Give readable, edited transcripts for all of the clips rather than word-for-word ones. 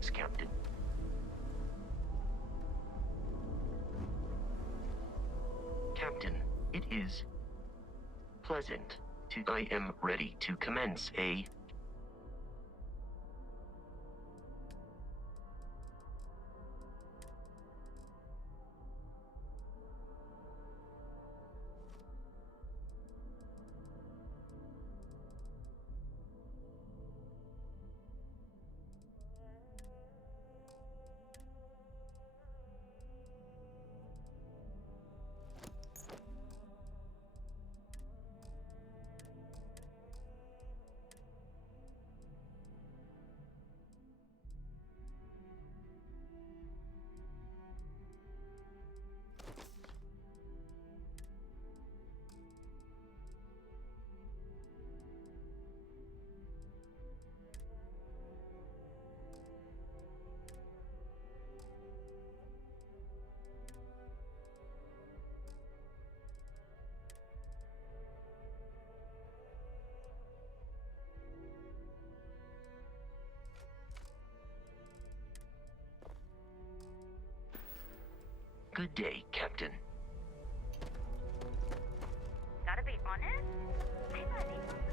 Thanks, Captain. Captain, it is pleasant to... I am ready to commence a... Good day, Captain. Gotta be honest, I thought he was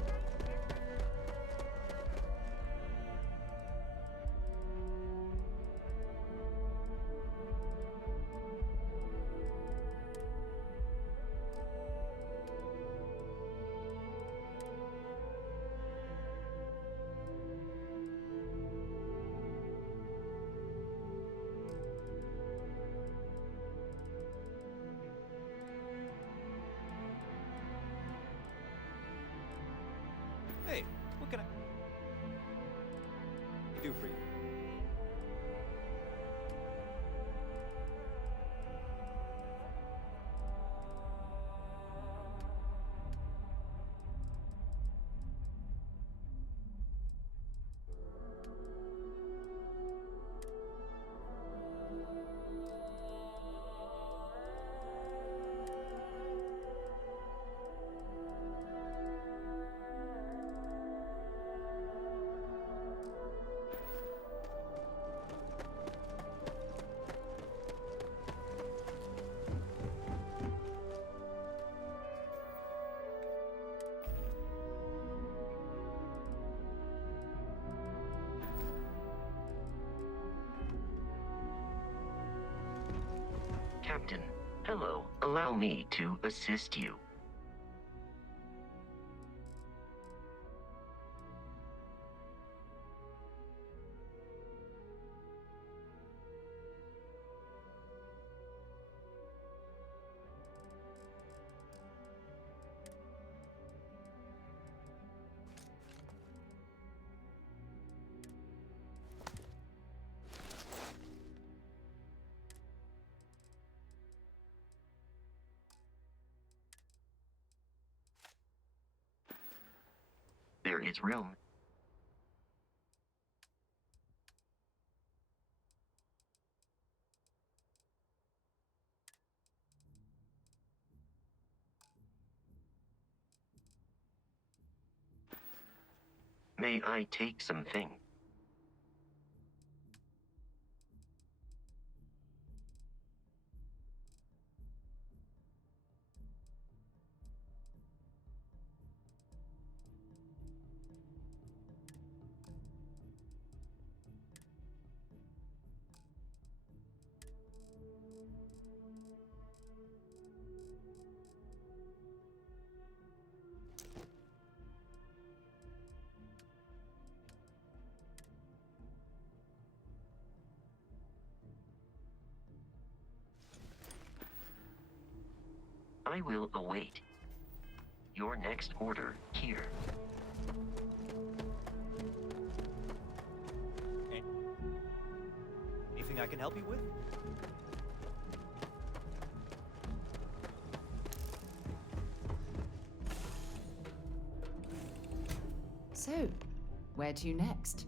Hey, what can I do for you? Captain, hello. Allow me to assist you. There is room. May I take something? I will await your next order here. Anything I can help you with? So, where to next?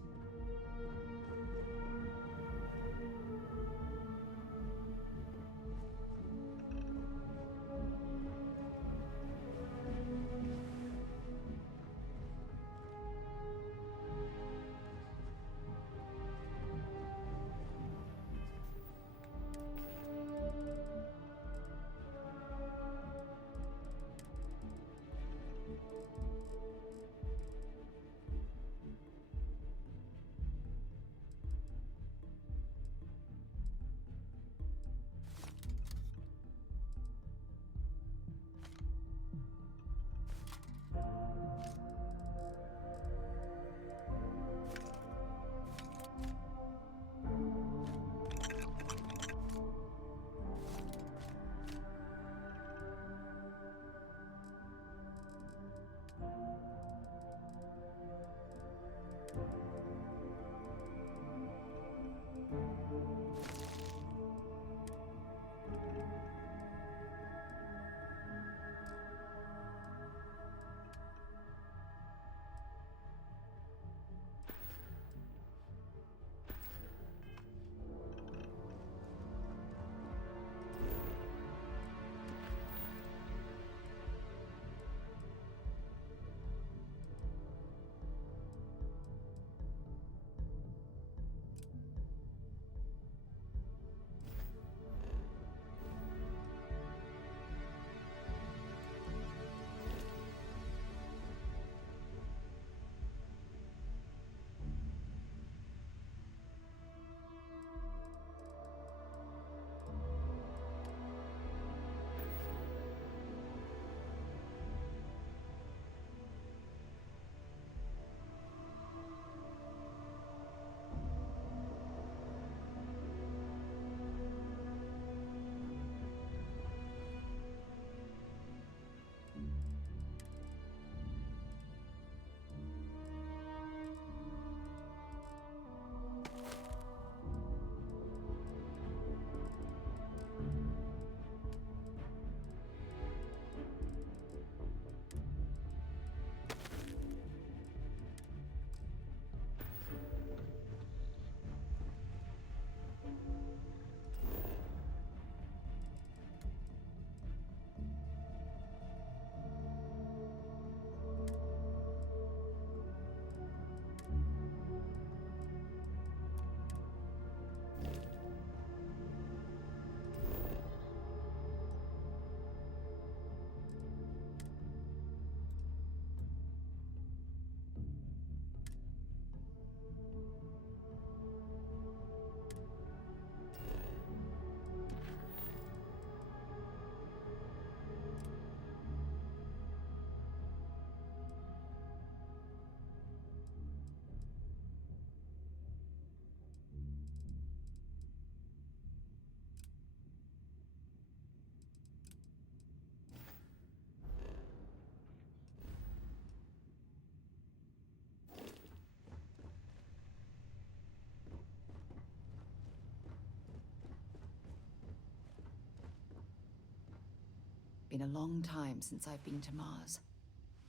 been a long time since I've been to Mars.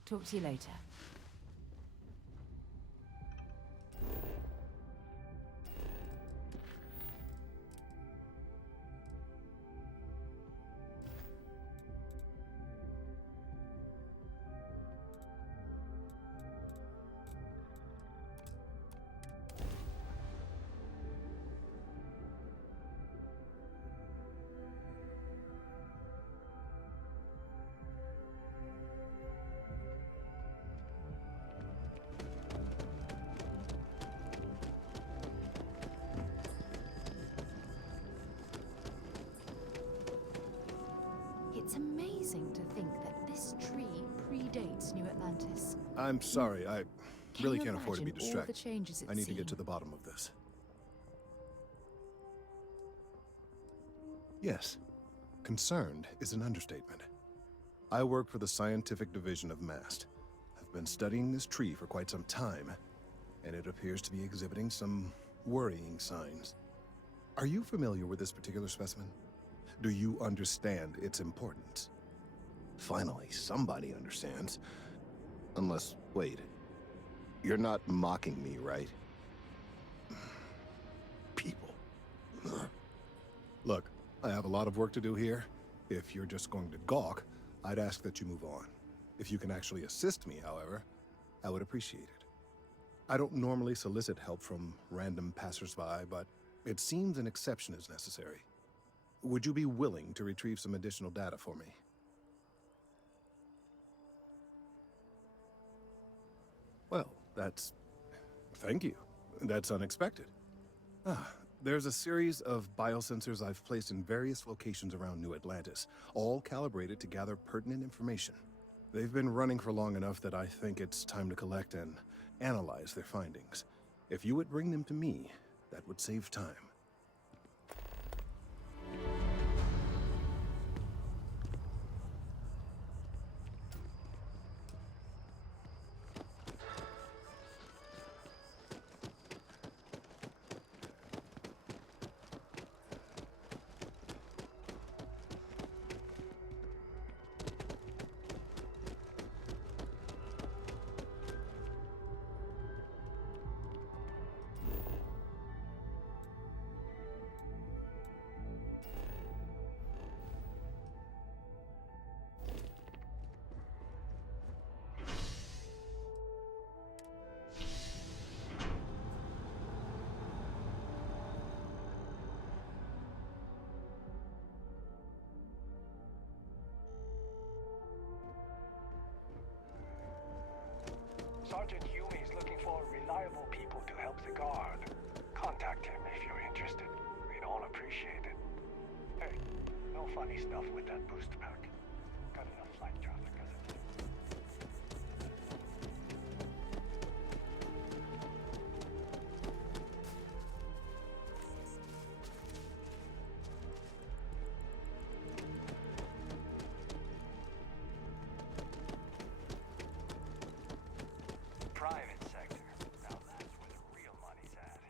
Talk to you later. It's amazing to think that this tree predates New Atlantis. I'm sorry, I really can't afford to be imagine all the distracted. changes it's I need to get to seen? the bottom of this. Yes, concerned is an understatement. I work for the scientific division of MAST. I've been studying this tree for quite some time, and it appears to be exhibiting some worrying signs. Are you familiar with this particular specimen? Do you understand its importance? Finally, somebody understands. Unless, wait, you're not mocking me, right? People. Look, I have a lot of work to do here. If you're just going to gawk, I'd ask that you move on. If you can actually assist me, however, I would appreciate it. I don't normally solicit help from random passersby, but it seems an exception is necessary. Would you be willing to retrieve some additional data for me? Well, thank you. That's unexpected. There's a series of biosensors I've placed in various locations around New Atlantis, all calibrated to gather pertinent information. They've been running for long enough that I think it's time to collect and analyze their findings. If you would bring them to me, that would save time. Sergeant Yumi is looking for reliable people to help the guard. Contact him if you're interested. We'd all appreciate it. Hey, no funny stuff with that boost pack. Got enough flight traffic as it is. Private sector. Now that's where the real money's at.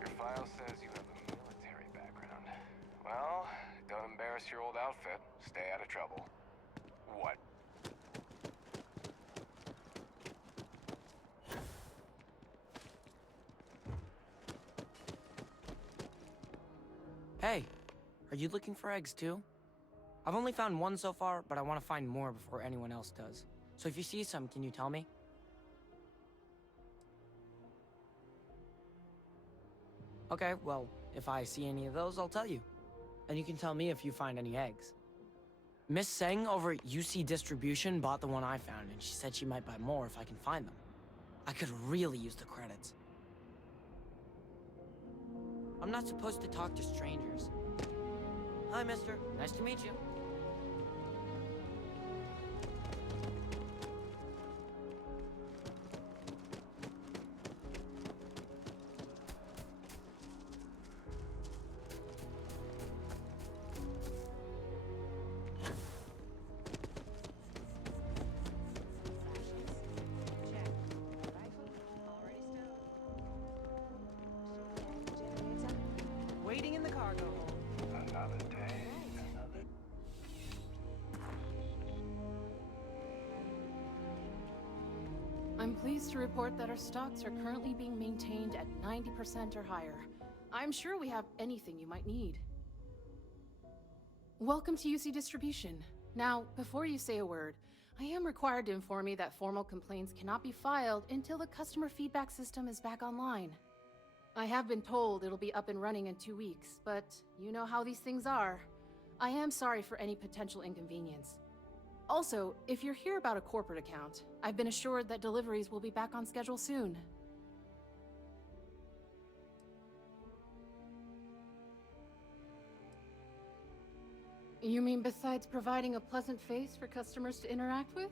Your file says you have a military background. Well, don't embarrass your old outfit. Stay out of trouble. What? Hey, are you looking for eggs too? I've only found one so far, but I want to find more before anyone else does. So if you see some, can you tell me? Okay, well, if I see any of those, I'll tell you. And you can tell me if you find any eggs. Miss Seng over at UC Distribution bought the one I found, and she said she might buy more if I can find them. I could really use the credits. I'm not supposed to talk to strangers. Hi, mister. Nice to meet you. waiting in the cargo hold. Another day, another... I'm pleased to report that our stocks are currently being maintained at 90% or higher. I'm sure we have anything you might need. Welcome to UC Distribution. Now, before you say a word, I am required to inform you that formal complaints cannot be filed until the customer feedback system is back online. I have been told it'll be up and running in 2 weeks, but you know how these things are. I am sorry for any potential inconvenience. Also, if you're here about a corporate account, I've been assured that deliveries will be back on schedule soon. You mean besides providing a pleasant face for customers to interact with?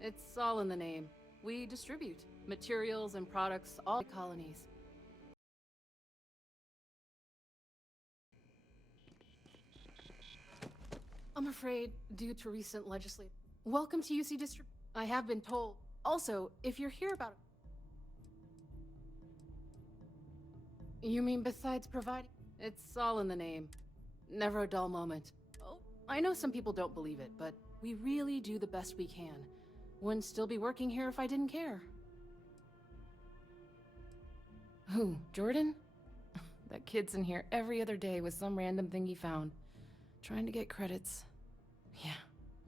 It's all in the name. We distribute materials and products all to colonies. I'm afraid, due to recent legislation... Welcome to UC District... I have been told... Also, if you're here about... You mean besides providing... It's all in the name. Never a dull moment. Oh, I know some people don't believe it, but we really do the best we can. Wouldn't still be working here if I didn't care. Who, Jordan? That kid's in here every other day with some random thing he found. Trying to get credits. Yeah,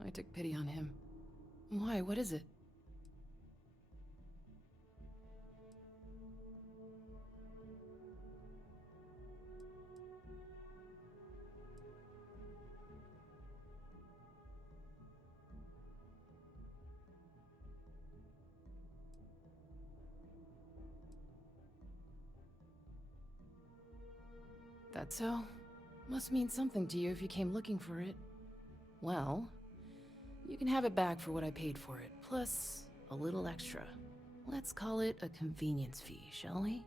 I took pity on him. Why, what is it? That so? Must mean something to you if you came looking for it. Well, you can have it back for what I paid for it, plus a little extra. Let's call it a convenience fee, shall we?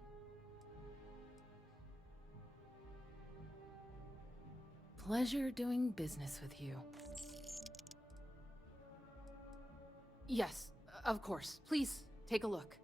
Pleasure doing business with you. Yes, of course. Please, take a look.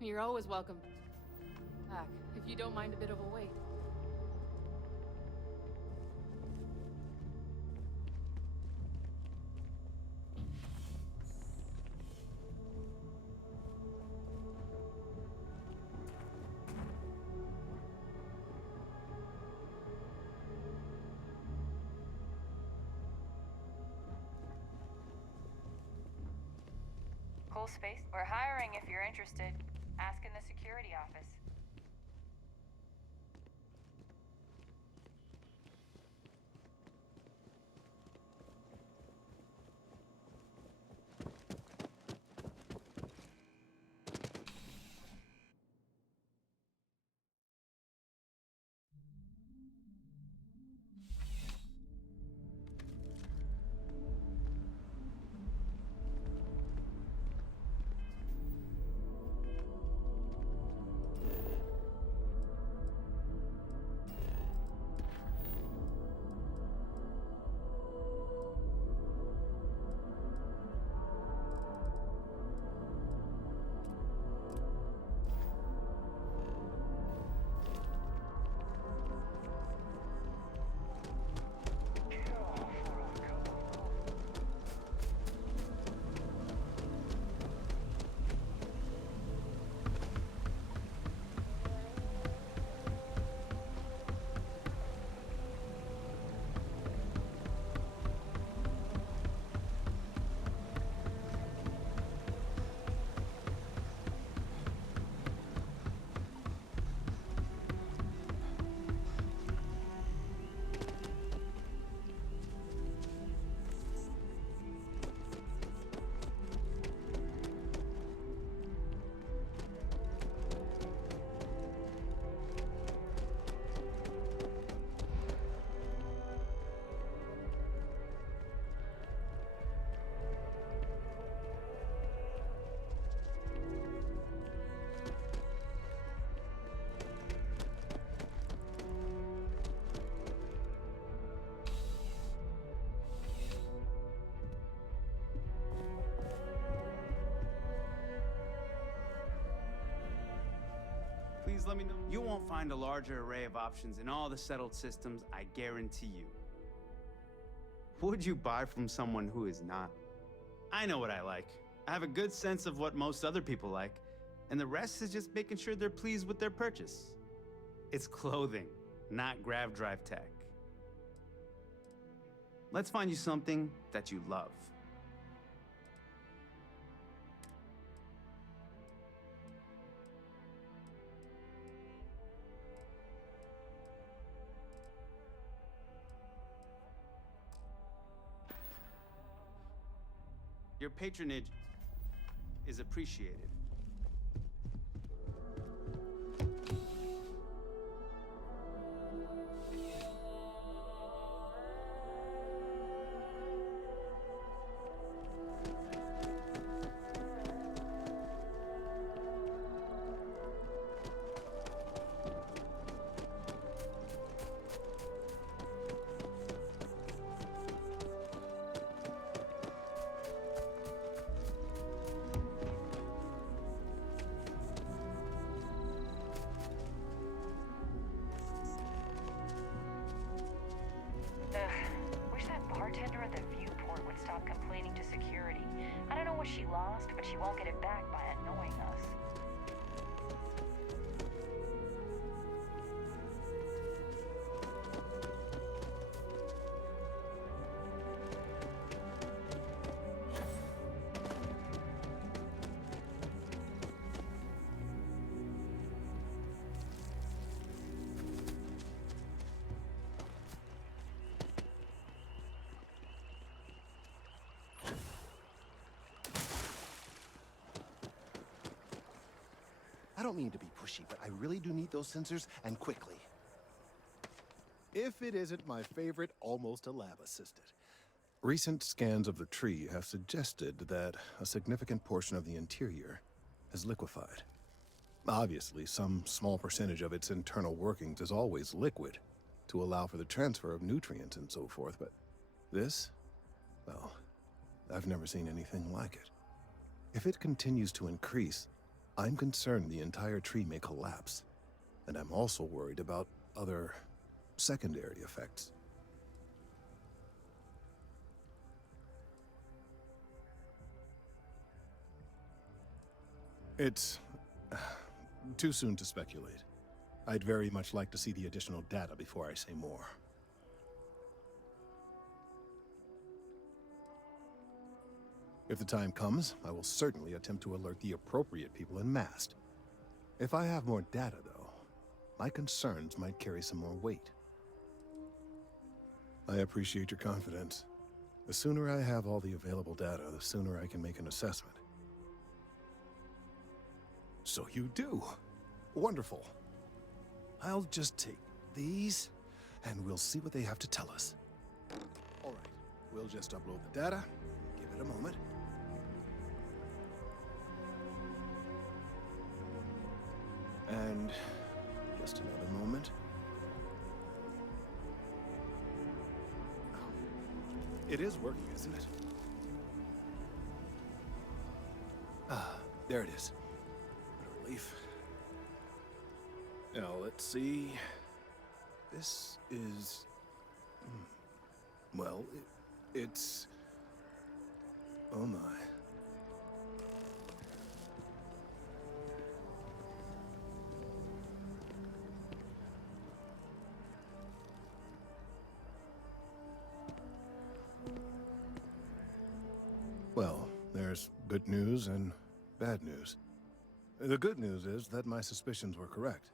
You're always welcome back, if you don't mind a bit of a wait. Cool space. We're hiring if you're interested. Ask in the security office. Please let me know. You won't find a larger array of options in all the settled systems, I guarantee you. Would you buy from someone who is not? I know what I like. I have a good sense of what most other people like, and the rest is just making sure they're pleased with their purchase. It's clothing, not grav drive tech. Let's find you something that you love. Your patronage is appreciated. Wish that bartender at the viewport would stop complaining to security. I don't know what she lost, but she won't get it back by annoying us. I don't mean to be pushy, but I really do need those sensors, and quickly. If it isn't my favorite, almost a lab assisted. Recent scans of the tree have suggested that a significant portion of the interior is liquefied. Obviously, some small percentage of its internal workings is always liquid, to allow for the transfer of nutrients and so forth, but this? Well, I've never seen anything like it. If it continues to increase, I'm concerned the entire tree may collapse, and I'm also worried about other secondary effects. It's too soon to speculate. I'd very much like to see the additional data before I say more. If the time comes, I will certainly attempt to alert the appropriate people in Mast. If I have more data, though, my concerns might carry some more weight. I appreciate your confidence. The sooner I have all the available data, the sooner I can make an assessment. So you do. Wonderful. I'll just take these, and we'll see what they have to tell us. All right, we'll just upload the data. Give it a moment. And just another moment. It is working, isn't it? Ah, there it is. What a relief. Now, let's see. This is... Well, it's... Oh my. Well, there's good news and bad news. The good news is that my suspicions were correct.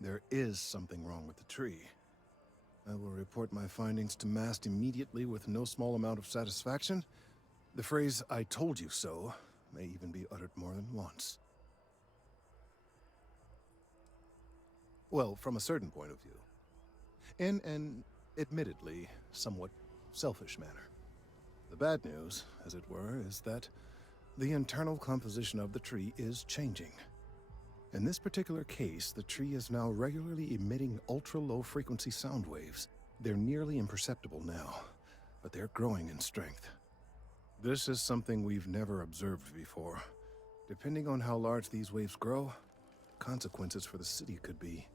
There is something wrong with the tree. I will report my findings to Mast immediately with no small amount of satisfaction. The phrase, "I told you so," may even be uttered more than once. Well, from a certain point of view. In an, admittedly, somewhat selfish manner. The bad news, as it were, is that the internal composition of the tree is changing. In this particular case, the tree is now regularly emitting ultra-low frequency sound waves. They're nearly imperceptible now, but they're growing in strength. This is something we've never observed before. Depending on how large these waves grow, consequences for the city could be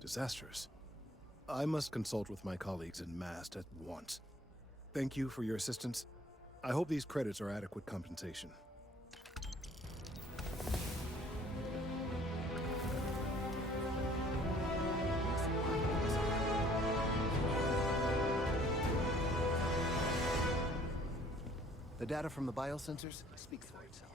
disastrous. I must consult with my colleagues in Mast at once. Thank you for your assistance. I hope these credits are adequate compensation. The data from the biosensors speaks for itself.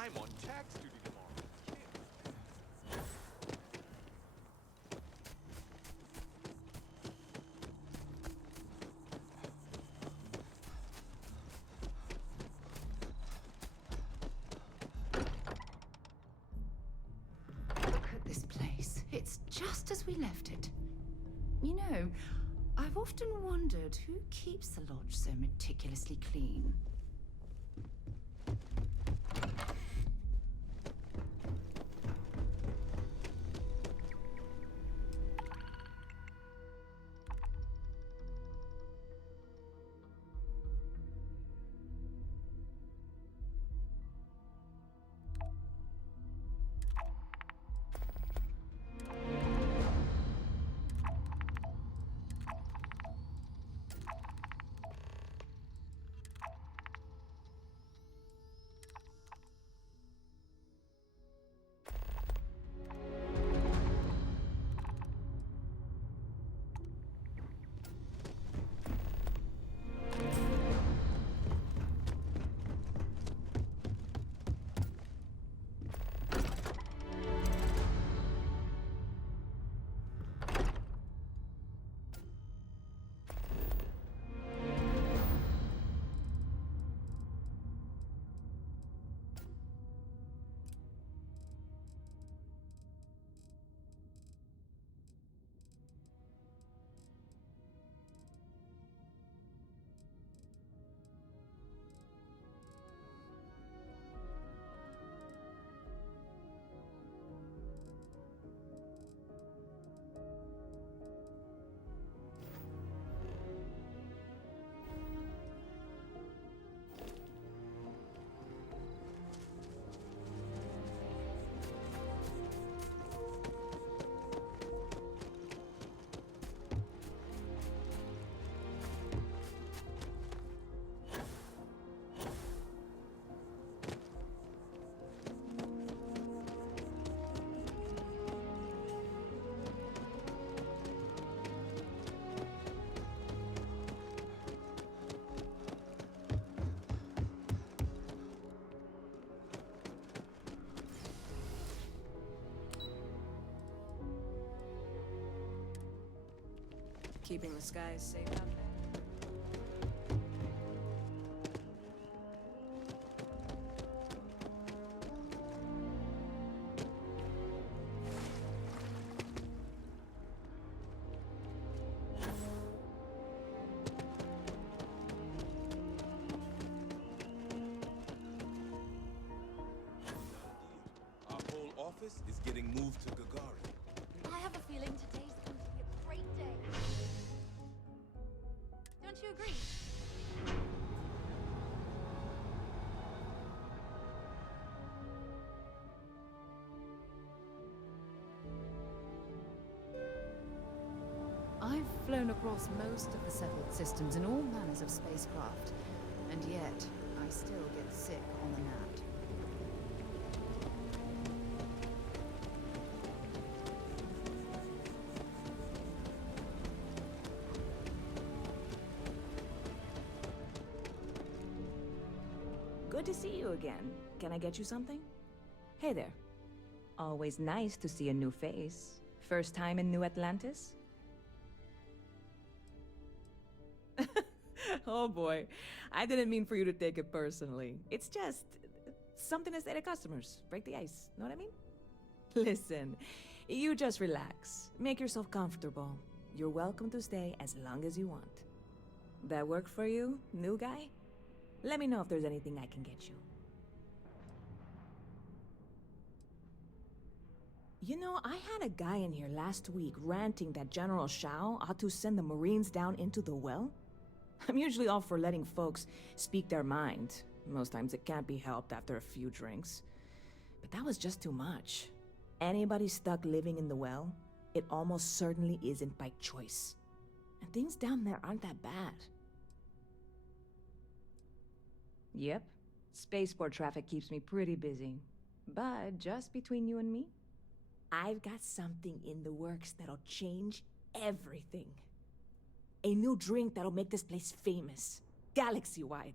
I'm on tax duty tomorrow. Look at this place. It's just as we left it. You know, I've often wondered who keeps the lodge so meticulously clean. Keeping the skies safe out there. Our whole office is getting moved to Gagarin. I have a feeling today's going to be a great day. Don't you agree? I've flown across most of the settled systems in all manners of spacecraft, and yet I still get sick on the gnat. Good to see you again. Can I get you something? Hey there. Always nice to see a new face. First time in New Atlantis? Oh boy, I didn't mean for you to take it personally. It's just something to say to customers. Break the ice, know what I mean? Listen, you just relax. Make yourself comfortable. You're welcome to stay as long as you want. That work for you, new guy? Let me know if there's anything I can get you. You know, I had a guy in here last week ranting that General Shao ought to send the Marines down into the well. I'm usually all for letting folks speak their mind. Most times it can't be helped after a few drinks. But that was just too much. Anybody stuck living in the well, it almost certainly isn't by choice. And things down there aren't that bad. Yep. Spaceport traffic keeps me pretty busy. But just between you and me, I've got something in the works that'll change everything. A new drink that'll make this place famous, galaxy-wide.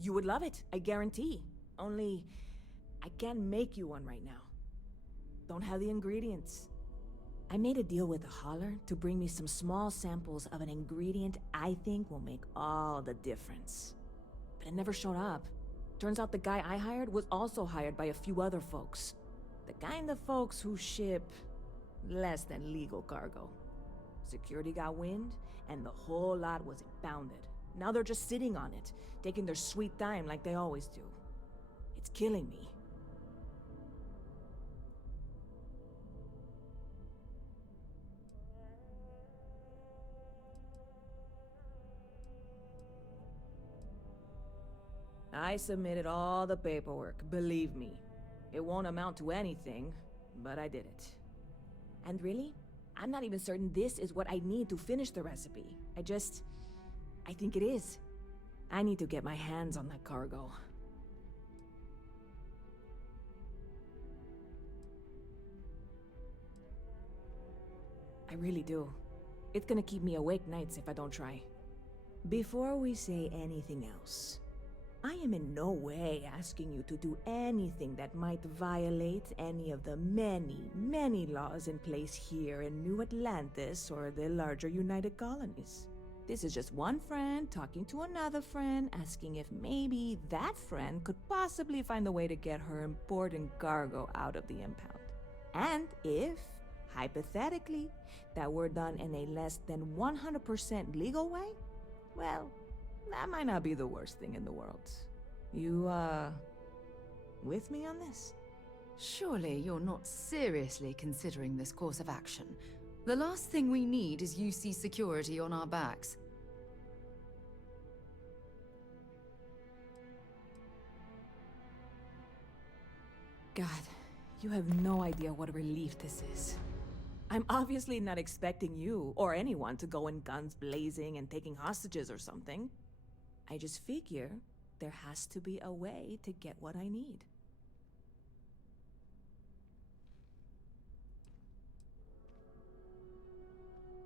You would love it, I guarantee. Only, I can't make you one right now. Don't have the ingredients. I made a deal with a hauler to bring me some small samples of an ingredient I think will make all the difference. But it never showed up. Turns out the guy I hired was also hired by a few other folks. The kind of folks who ship less than legal cargo. Security got wind, and the whole lot was impounded. Now they're just sitting on it, taking their sweet time like they always do. It's killing me. I submitted all the paperwork, believe me. It won't amount to anything, but I did it. And really, I'm not even certain this is what I need to finish the recipe. I think it is. I need to get my hands on that cargo. I really do. It's gonna keep me awake nights if I don't try. Before we say anything else, I am in no way asking you to do anything that might violate any of the many, many laws in place here in New Atlantis or the larger United Colonies. This is just one friend talking to another friend, asking if maybe that friend could possibly find a way to get her important cargo out of the impound. And if, hypothetically, that were done in a less than 100% legal way, well, that might not be the worst thing in the world. You, with me on this? Surely you're not seriously considering this course of action. The last thing we need is UC security on our backs. God, you have no idea what a relief this is. I'm obviously not expecting you or anyone to go in guns blazing and taking hostages or something. I just figure there has to be a way to get what I need.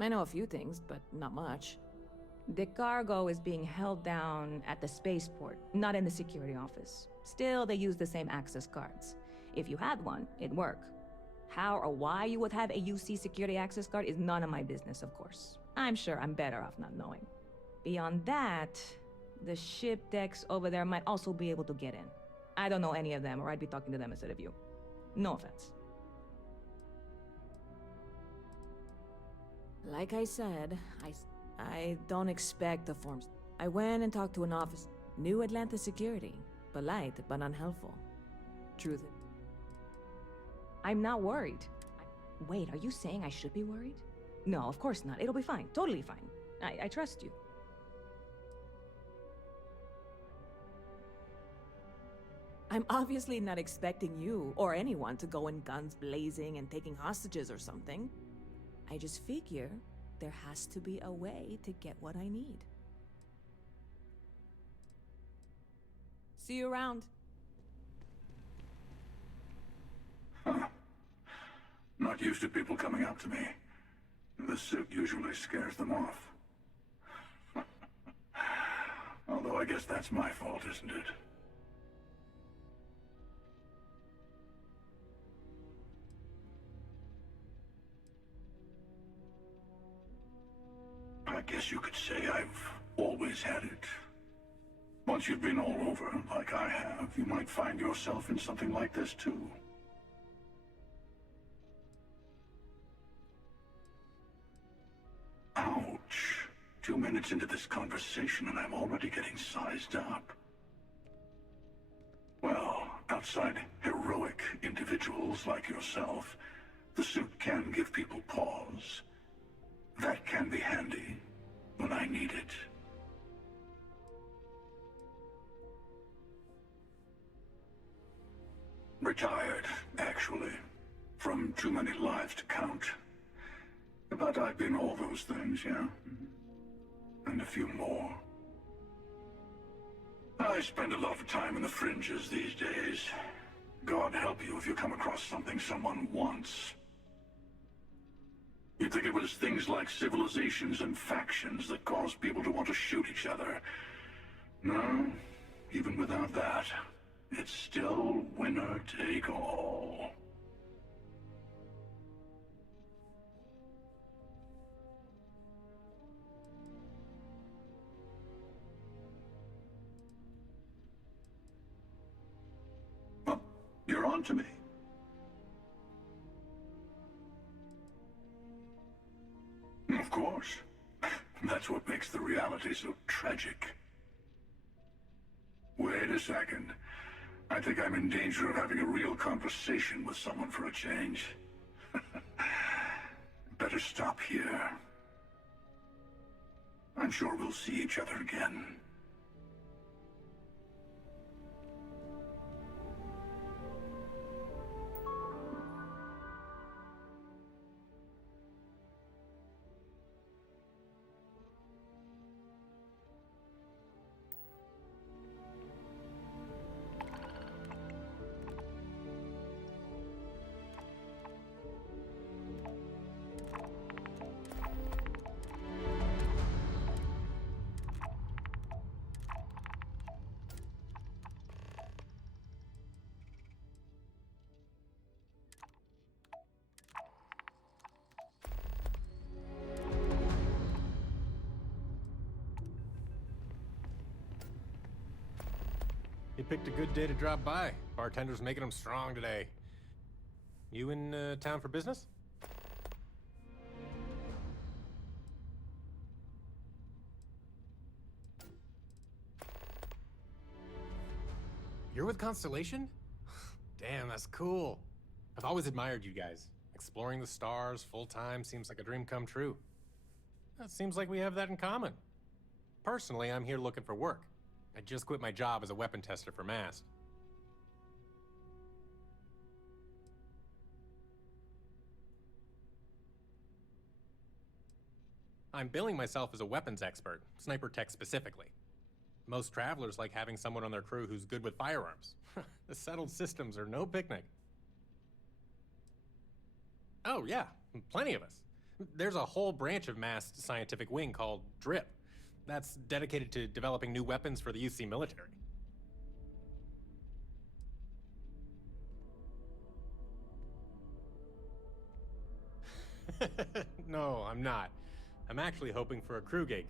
I know a few things, but not much. The cargo is being held down at the spaceport, not in the security office. Still, they use the same access cards. If you had one, it'd work. How or why you would have a UC security access card is none of my business, of course. I'm sure I'm better off not knowing. Beyond that, the ship decks over there might also be able to get in. I don't know any of them, or I'd be talking to them instead of you. No offense. Like I said, I don't expect the forms. I went and talked to an office. New Atlantis security. Polite, but unhelpful. Truth. I'm not worried. Wait, are you saying I should be worried? No, of course not. It'll be fine. Totally fine. I trust you. I'm obviously not expecting you or anyone to go in guns blazing and taking hostages or something. I just figure there has to be a way to get what I need. See you around. Huh. Not used to people coming up to me. The suit usually scares them off. Although I guess that's my fault, isn't it? I guess you could say I've always had it. Once you've been all over, like I have, you might find yourself in something like this too. Ouch. 2 minutes into this conversation and I'm already getting sized up. Well, outside heroic individuals like yourself, the suit can give people pause. That can be handy when I need it. Retired, actually, from too many lives to count. But I've been all those things, yeah? And a few more. I spend a lot of time in the fringes these days. God help you if you come across something someone wants. You'd think it was things like civilizations and factions that cause people to want to shoot each other. No, even without that, it's still winner take all. Well, you're on to me. Of course. That's what makes the reality so tragic. Wait a second. I think I'm in danger of having a real conversation with someone for a change. Better stop here. I'm sure we'll see each other again. You picked a good day to drop by. Bartender's making them strong today. You in town for business? You're with Constellation? Damn, that's cool. I've always admired you guys. Exploring the stars full-time seems like a dream come true. It seems like we have that in common. Personally, I'm here looking for work. I just quit my job as a weapon tester for Mast. I'm billing myself as a weapons expert, sniper tech specifically. Most travelers like having someone on their crew who's good with firearms. The settled systems are no picnic. Oh yeah, plenty of us. There's a whole branch of Mast's scientific wing called DRIP. That's dedicated to developing new weapons for the UC military. No, I'm not. I'm actually hoping for a crew gig.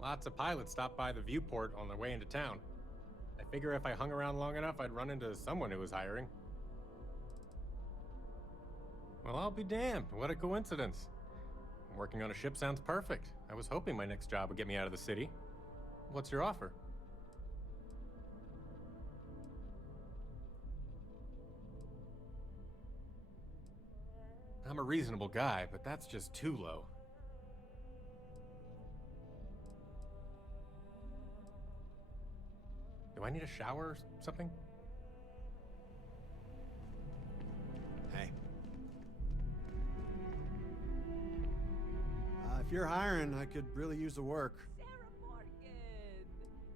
Lots of pilots stop by the viewport on their way into town. I figure if I hung around long enough, I'd run into someone who was hiring. Well, I'll be damned. What a coincidence. Working on a ship sounds perfect. I was hoping my next job would get me out of the city. What's your offer? I'm a reasonable guy, but that's just too low. Do I need a shower or something? Hey. If you're hiring, I could really use the work.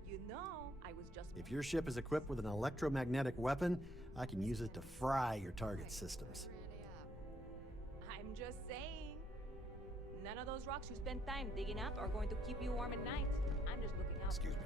You know, I was just... If your ship is equipped with an electromagnetic weapon, I can use it to fry your target systems. I'm just saying. None of those rocks you spend time digging up are going to keep you warm at night. I'm just looking out. Excuse me.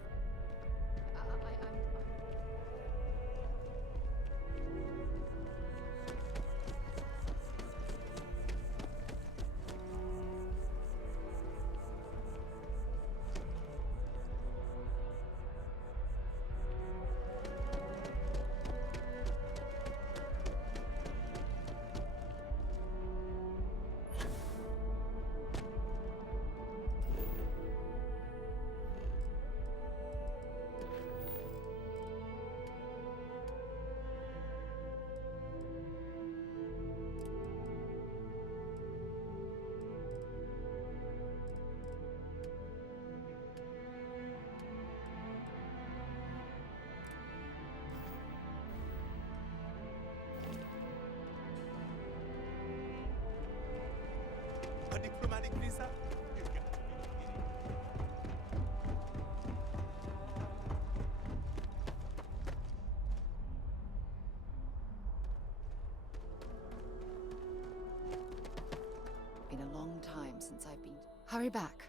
A diplomatic visa? You got to be kidding. Been a long time since I've been... Hurry back.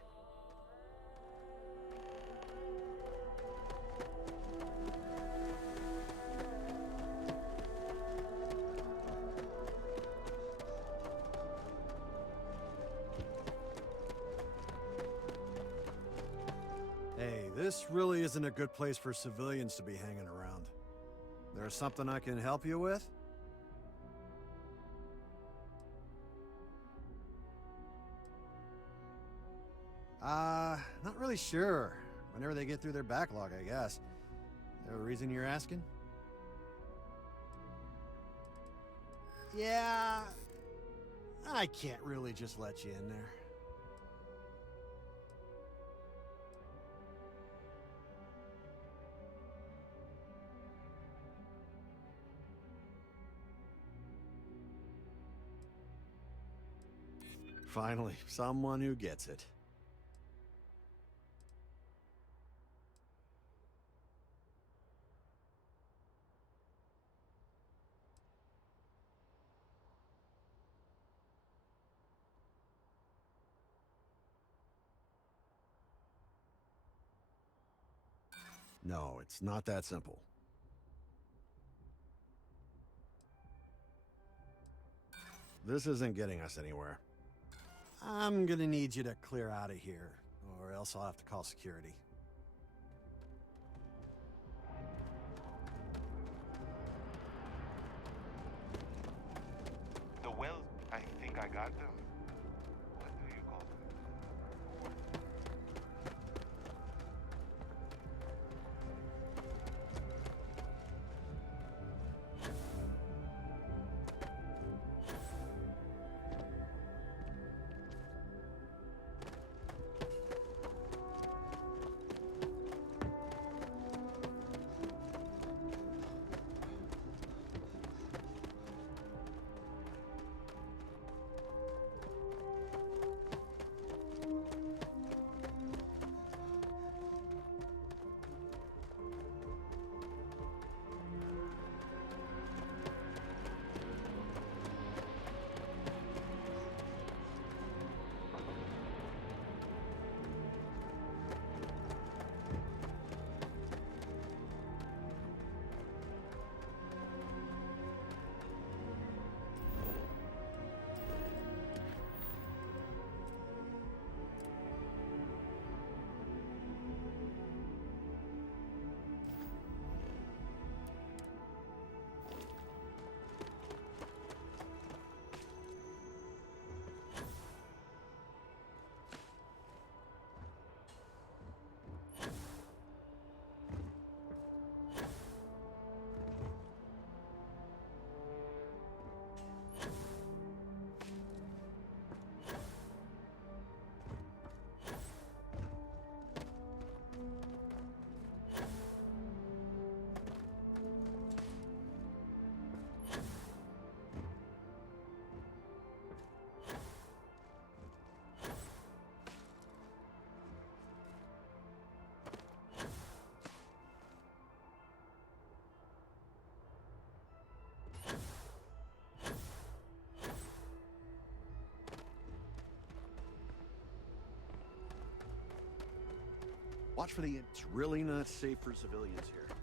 Hey, this really isn't a good place for civilians to be hanging around. There's something I can help you with? Not really sure. Whenever they get through their backlog, I guess. Is there a reason you're asking? Yeah, I can't really just let you in there. Finally, someone who gets it. No, it's not that simple. This isn't getting us anywhere. I'm gonna need you to clear out of here, or else I'll have to call security. The wells, I think I got them. What do you call them? Watch for the... It's really not safe for civilians here.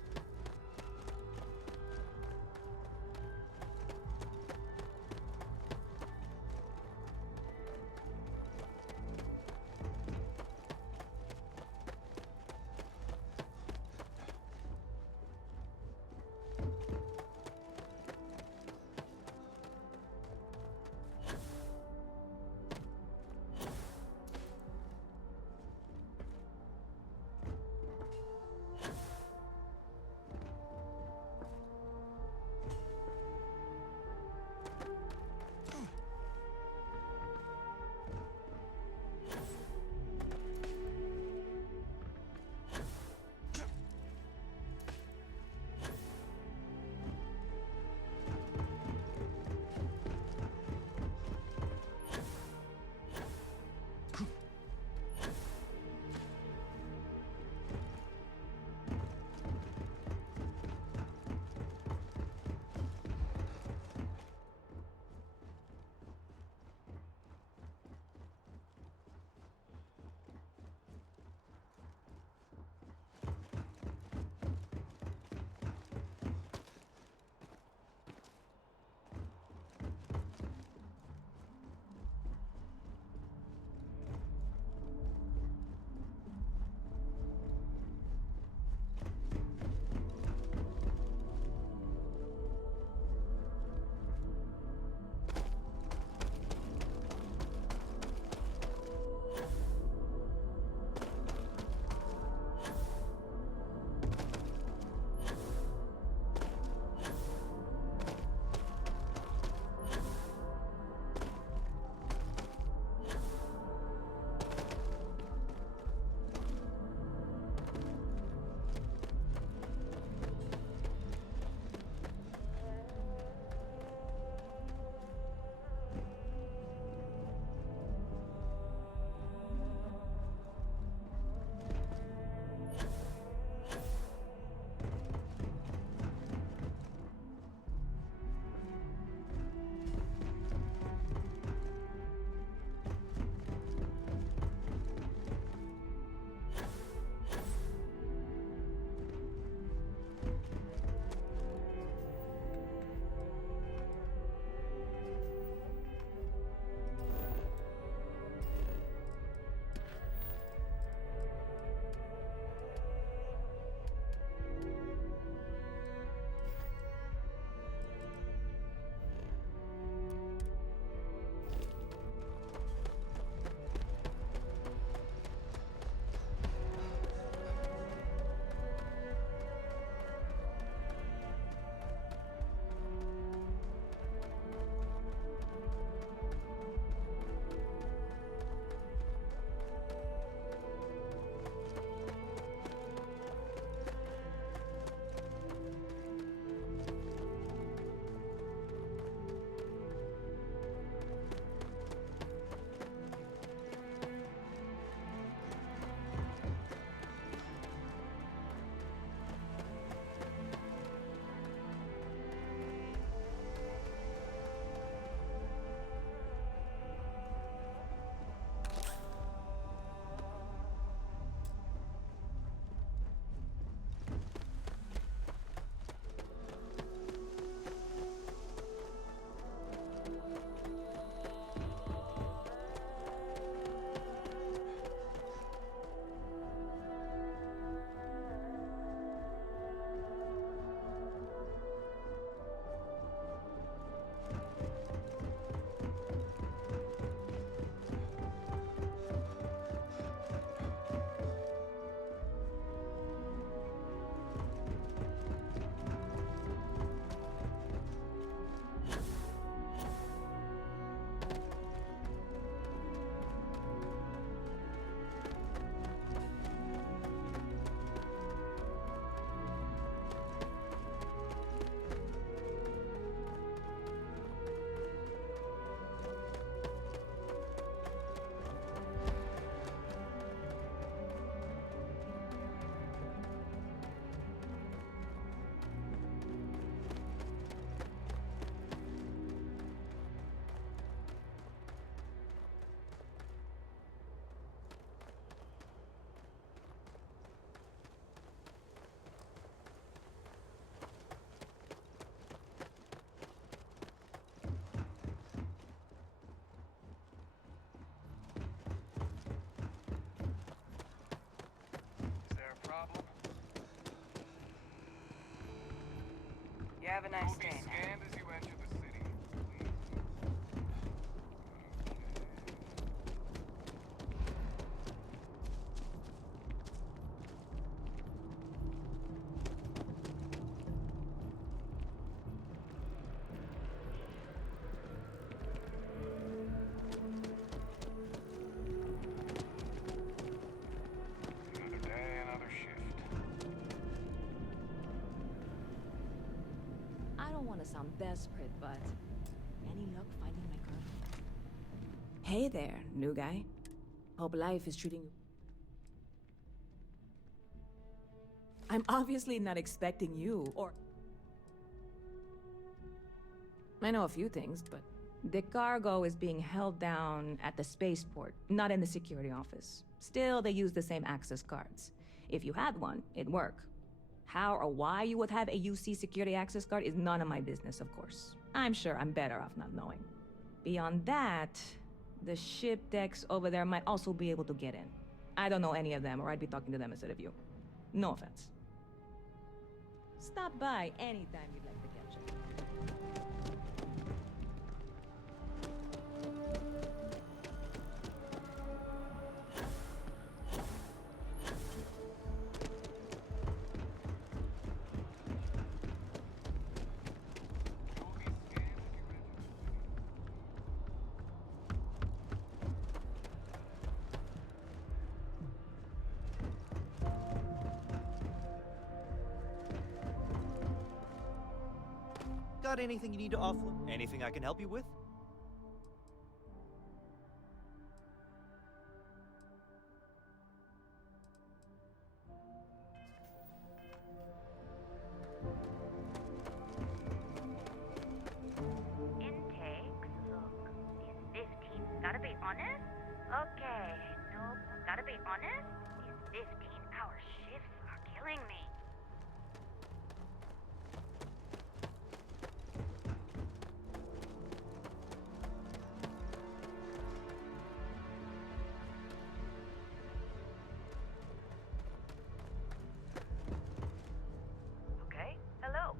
Have a nice day. Scanned as you enter the city. Another day, another shift. I don't want to sound desperate, but any luck finding my girl? Hey there, new guy. Hope life is treating you. I'm obviously not expecting you, or... I know a few things, but... The cargo is being held down at the spaceport, not in the security office. Still, they use the same access cards. If you had one, it'd work. How or why you would have a UC security access card is none of my business, of course. I'm sure I'm better off not knowing. Beyond that, the ship decks over there might also be able to get in. I don't know any of them, or I'd be talking to them instead of you. No offense. Stop by anytime you'd like to catch up. Got anything you need to offload? Anything I can help you with? Intakes, look, is 15. Gotta be honest? Okay, nope. Gotta be honest? These 15-hour shifts are killing me. Okay, hello.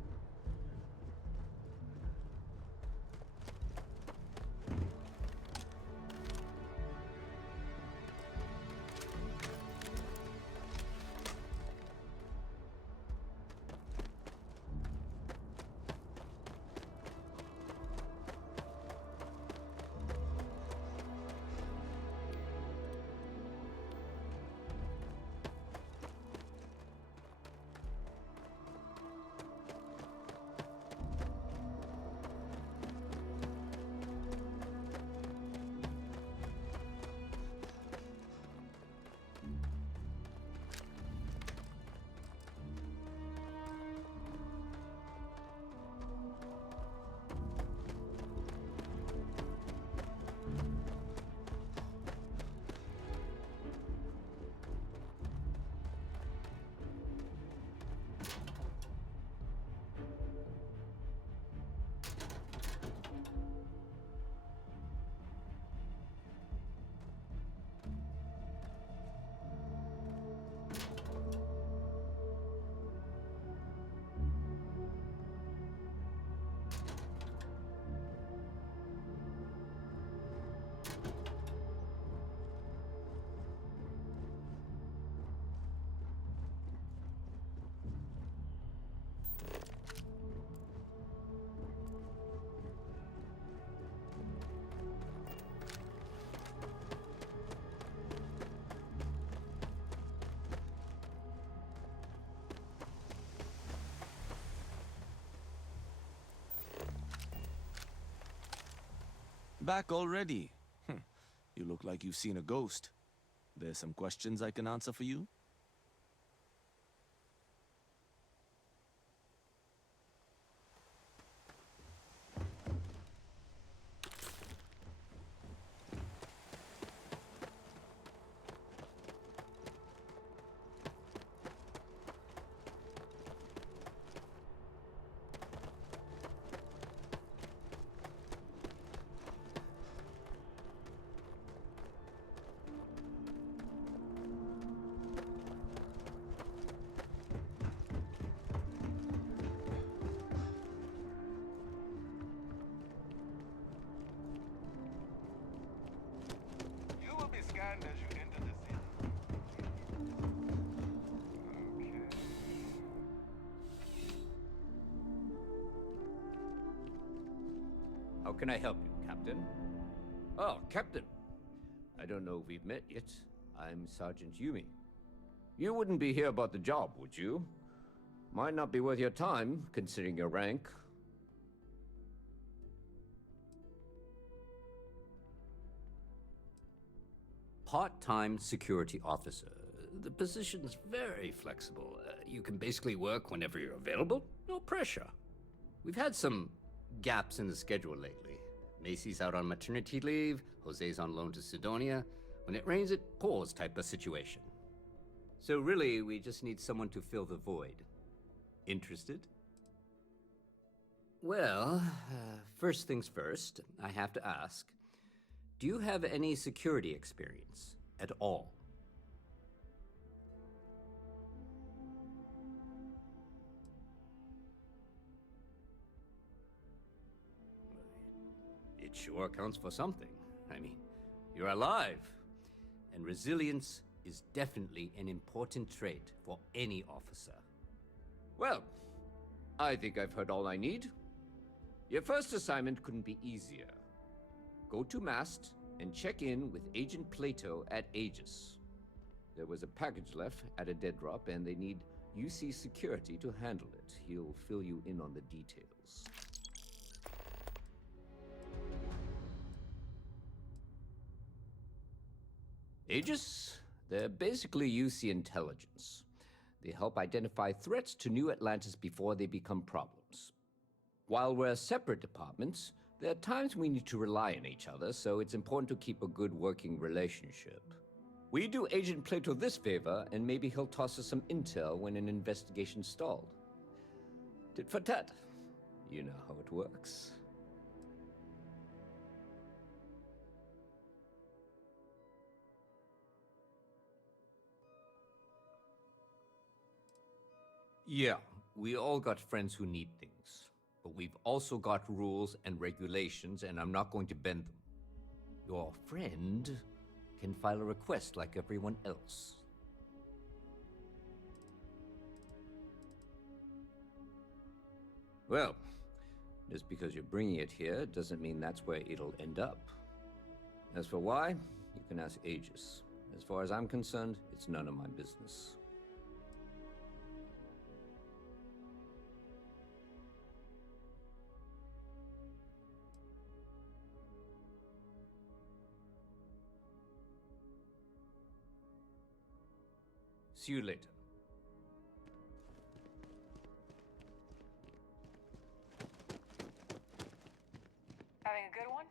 Back already? You look like you've seen a ghost. There's some questions I can answer for you? hand as you enter the city. How can I help you, Captain? Oh, Captain. I don't know if we've met yet. I'm Sergeant Yumi. You wouldn't be here about the job, would you? Might not be worth your time, considering your rank. Part-time security officer. The position's very flexible. You can basically work whenever you're available. No pressure. We've had some gaps in the schedule lately. Macy's out on maternity leave, Jose's on loan to Sidonia. When it rains, it pours type of situation. So really, we just need someone to fill the void. Interested? Well, first things first, I have to ask, do you have any security experience at all? It sure counts for something. I mean, you're alive. And resilience is definitely an important trait for any officer. Well, I think I've heard all I need. Your first assignment couldn't be easier. Go to Mast and check in with Agent Plato at Aegis. There was a package left at a dead drop, and they need UC security to handle it. He'll fill you in on the details. Aegis? They're basically UC intelligence. They help identify threats to New Atlantis before they become problems. While we're separate departments, there are times we need to rely on each other, so it's important to keep a good working relationship. We do Agent Plato this favor, and maybe he'll toss us some intel when an investigation stalled. Tit for tat. You know how it works. Yeah, we all got friends who need things. But we've also got rules and regulations, and I'm not going to bend them. Your friend can file a request like everyone else. Well, just because you're bringing it here doesn't mean that's where it'll end up. As for why, you can ask Aegis. As far as I'm concerned, it's none of my business. See you later. Having a good one?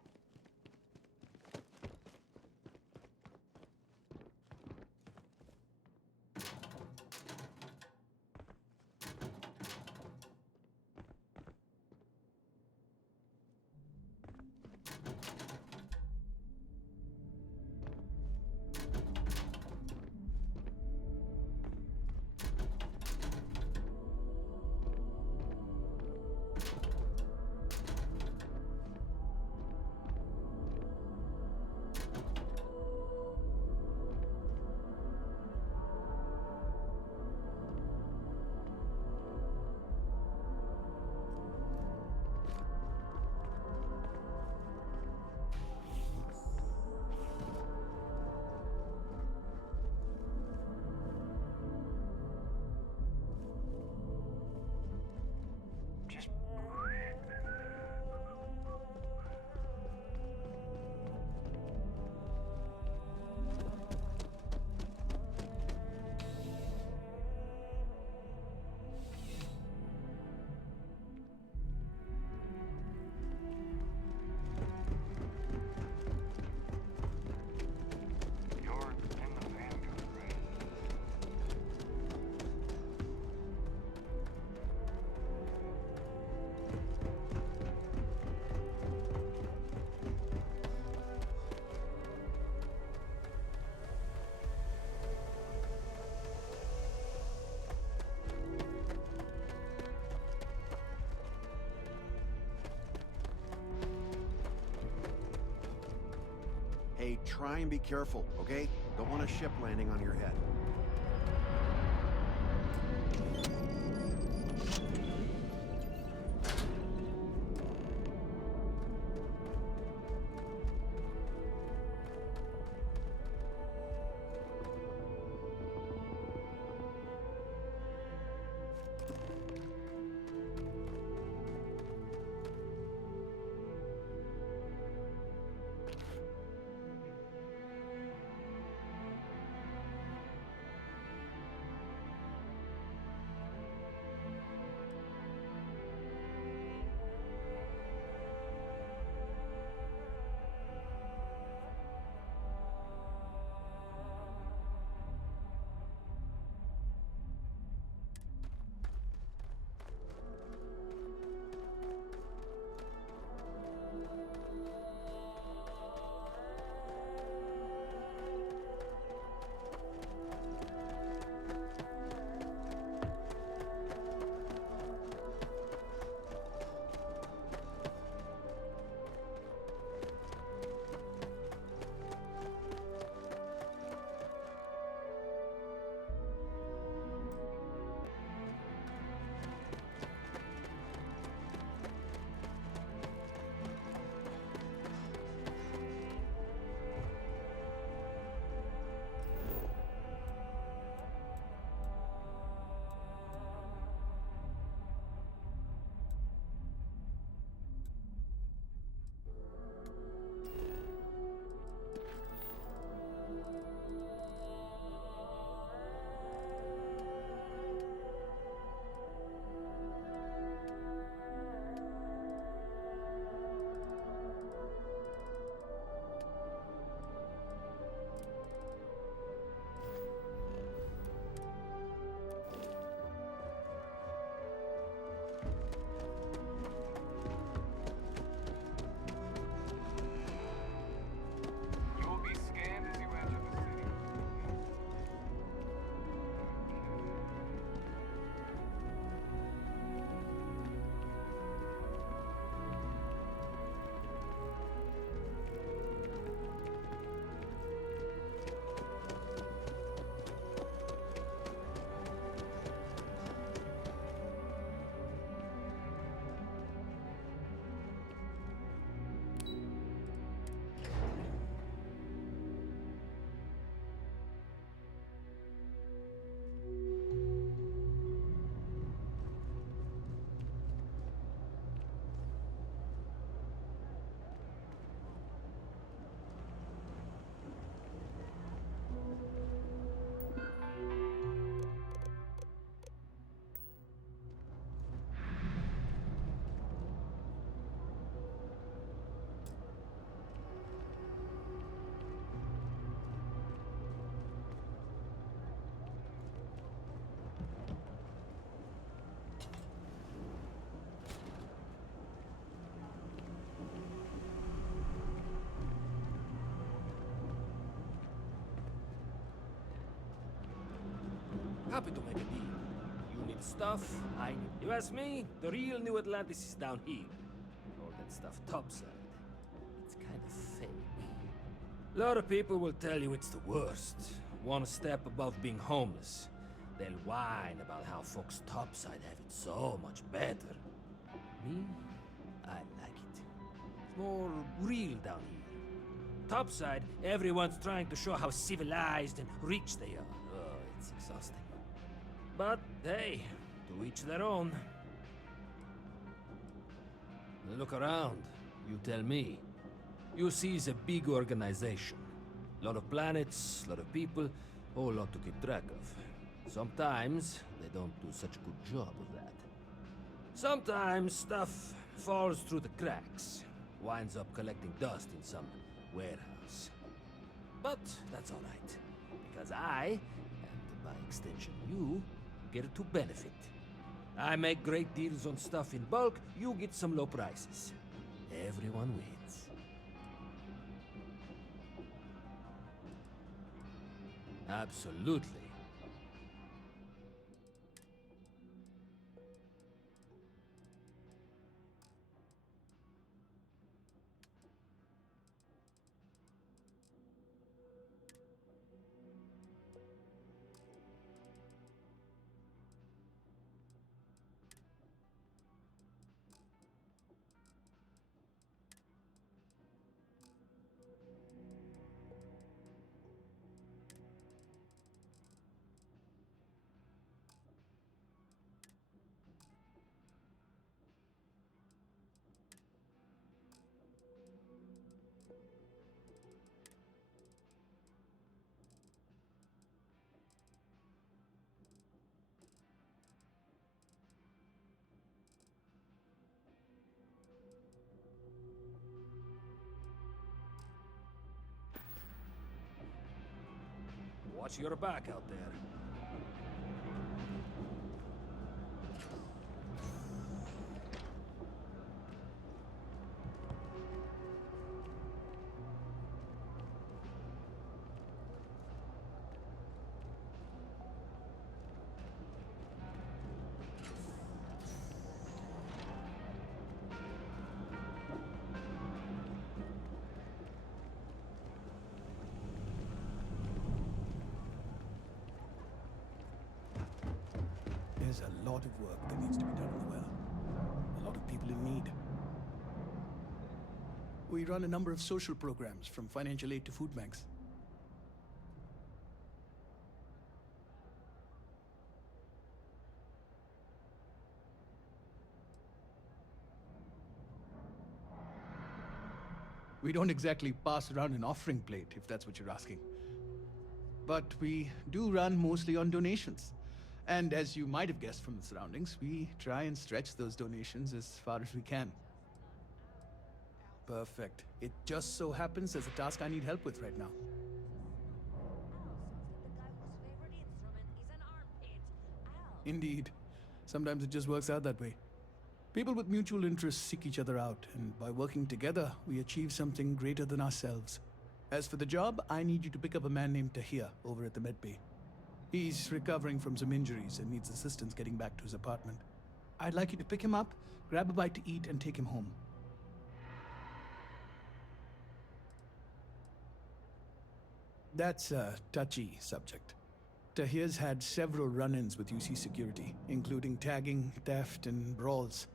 Hey, try and be careful, okay? Don't want a ship landing on your head. Happy to make a deal. You need stuff, I need... You ask me, the real New Atlantis is down here. All that stuff topside. It's kind of fake. A lot of people will tell you it's the worst. One step above being homeless. They'll whine about how folks topside have it so much better. Me? I like it. It's more real down here. Topside, everyone's trying to show how civilized and rich they are. Oh, it's exhausting. But, hey, to each their own. Look around. You tell me. You see it's a big organization. A lot of planets, a lot of people, whole lot to keep track of. Sometimes they don't do such a good job of that. Sometimes stuff falls through the cracks, winds up collecting dust in some warehouse. But that's all right, because I, and by extension you, get to benefit. I make great deals on stuff in bulk, you get some low prices. Everyone wins. Absolutely. Watch your back out there. There's a lot of work that needs to be done in the well. A lot of people in need. We run a number of social programs, from financial aid to food banks. We don't exactly pass around an offering plate, if that's what you're asking. But we do run mostly on donations. And as you might have guessed from the surroundings, we try and stretch those donations as far as we can. Perfect. It just so happens there's a task I need help with right now. Indeed. Sometimes it just works out that way. People with mutual interests seek each other out, and by working together, we achieve something greater than ourselves. As for the job, I need you to pick up a man named Tahir over at the medbay. He's recovering from some injuries and needs assistance getting back to his apartment. I'd like you to pick him up, grab a bite to eat, and take him home. That's a touchy subject. Tahir's had several run-ins with UC security, including tagging, theft, and brawls.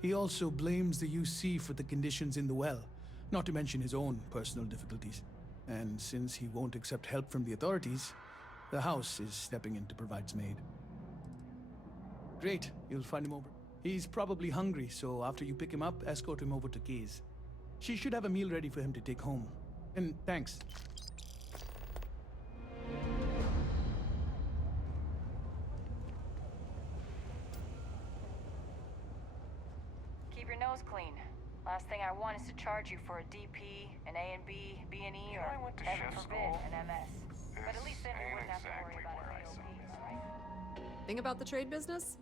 He also blames the UC for the conditions in the well, not to mention his own personal difficulties. And since he won't accept help from the authorities, the house is stepping in to provide some aid. Great, you'll find him over. He's probably hungry, so after you pick him up, escort him over to Kay's. She should have a meal ready for him to take home. And thanks. Keep your nose clean. Last thing I want is to charge you for a DP, an A and B, B&E, or, heaven forbid, an MS. But at least then we wouldn't have to worry about AOP, right? Thing about the trade business?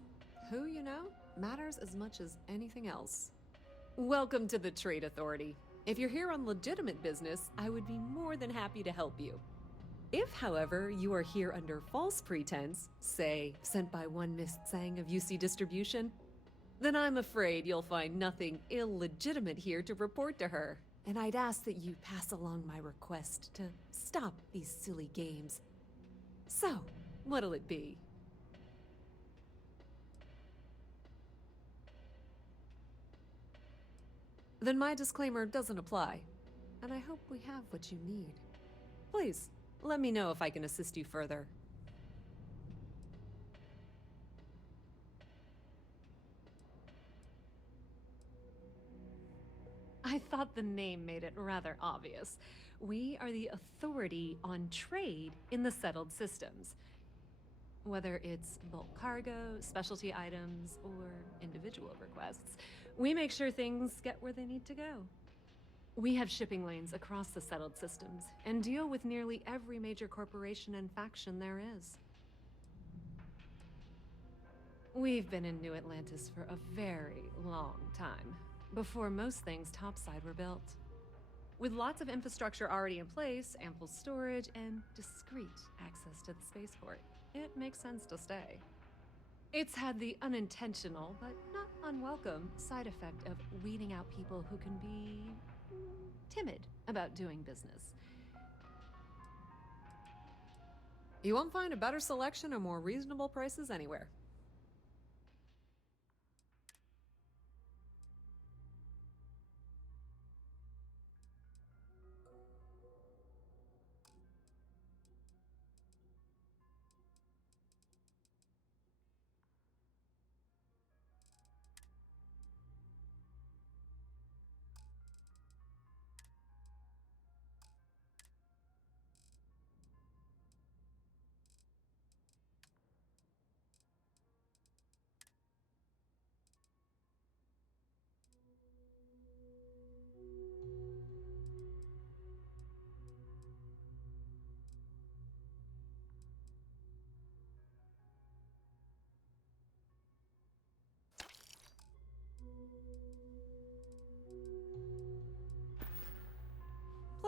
Who you know matters as much as anything else. Welcome to the Trade Authority. If you're here on legitimate business, I would be more than happy to help you. If, however, you are here under false pretense, say, sent by one Miss Tsang of UC Distribution, then I'm afraid you'll find nothing illegitimate here to report to her. And I'd ask that you pass along my request to stop these silly games. So, what'll it be? Then my disclaimer doesn't apply, and I hope we have what you need. Please, let me know if I can assist you further. I thought the name made it rather obvious. We are the authority on trade in the settled systems. Whether it's bulk cargo, specialty items, or individual requests, we make sure things get where they need to go. We have shipping lanes across the settled systems and deal with nearly every major corporation and faction there is. We've been in New Atlantis for a very long time, before most things topside were built. With lots of infrastructure already in place, ample storage, and discreet access to the spaceport, it makes sense to stay. It's had the unintentional, but not unwelcome, side effect of weeding out people who can be timid about doing business. You won't find a better selection or more reasonable prices anywhere.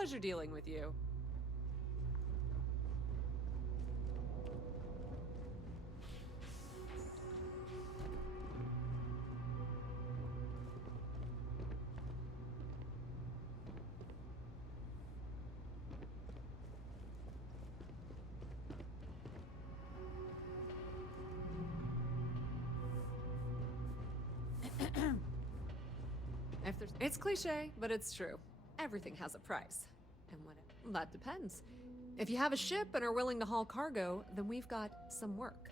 pleasure dealing with you. It's cliche, but it's true. Everything has a price. And that depends. If you have a ship and are willing to haul cargo, then we've got some work.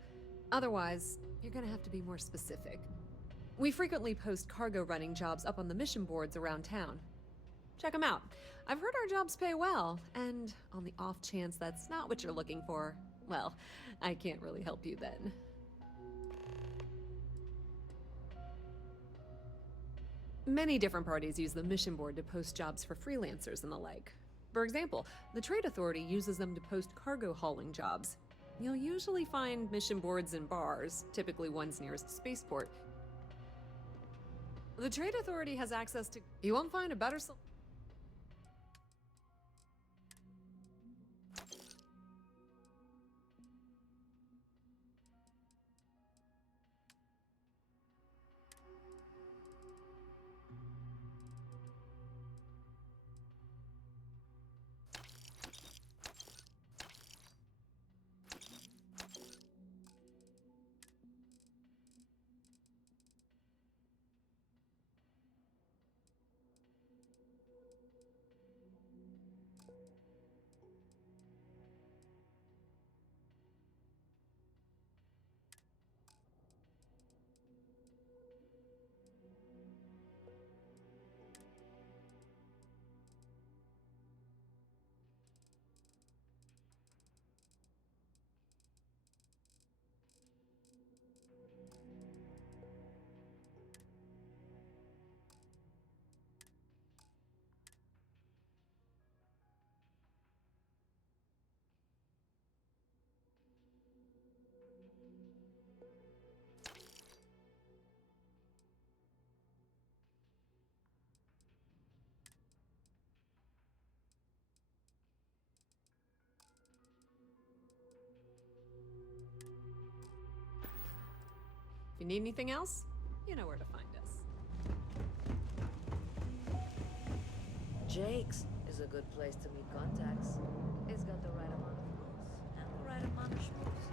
Otherwise, you're gonna have to be more specific. We frequently post cargo running jobs up on the mission boards around town. Check them out. I've heard our jobs pay well, and on the off chance that's not what you're looking for, well, I can't really help you then. Many different parties use the mission board to post jobs for freelancers and the like. For example, the Trade Authority uses them to post cargo hauling jobs. You'll usually find mission boards in bars, typically ones nearest a spaceport. The Trade Authority has access to... You won't find a better... If you need anything else, you know where to find us. Jake's is a good place to meet contacts. It's got the right amount of rules and the right amount of schmooze.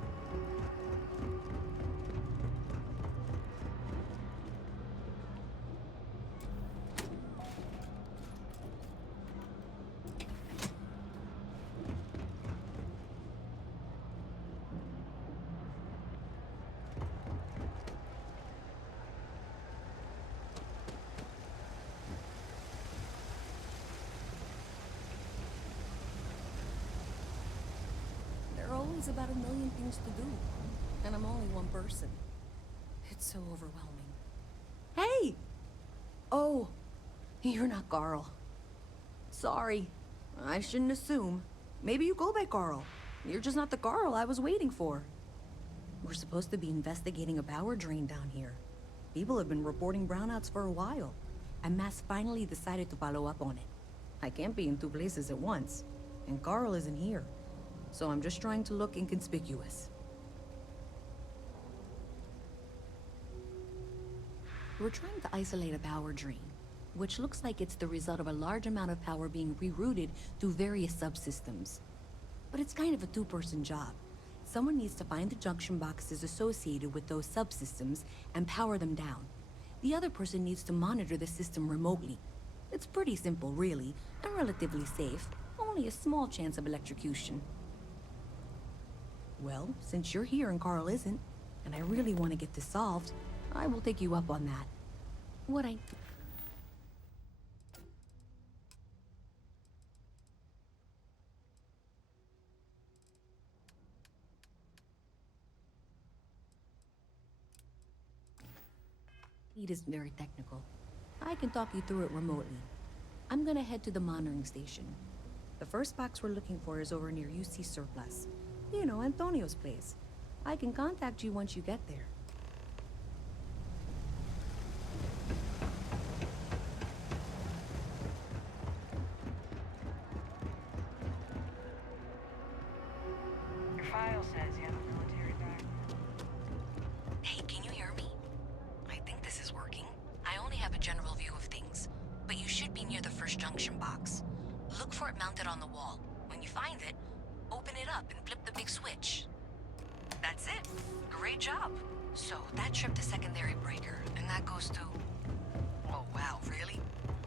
Always about a million things to do, and I'm only one person. It's so overwhelming. Hey! Oh, you're not Carl. Sorry, I shouldn't assume. Maybe you go by Carl. You're just not the Carl I was waiting for. We're supposed to be investigating a power drain down here. People have been reporting brownouts for a while, and Mass finally decided to follow up on it. I can't be in two places at once, and Carl isn't here. So I'm just trying to look inconspicuous. We're trying to isolate a power drain, which looks like it's the result of a large amount of power being rerouted through various subsystems. But it's kind of a two-person job. Someone needs to find the junction boxes associated with those subsystems and power them down. The other person needs to monitor the system remotely. It's pretty simple, really, and relatively safe. Only a small chance of electrocution. Well, since you're here and Carl isn't, and I really want to get this solved, I will take you up on that. What I... It isn't very technical. I can talk you through it remotely. I'm gonna head to the monitoring station. The first box we're looking for is over near UC Surplus. You know, Antonio's place. I can contact you once you get there. still says you have a military background. Hey, can you hear me? I think this is working. I only have a general view of things, but you should be near the first junction box. Look for it mounted on the wall. When you find it, open it up and flip the big switch. That's it. Great job. So that tripped the secondary breaker, and that goes to... Oh, wow, really?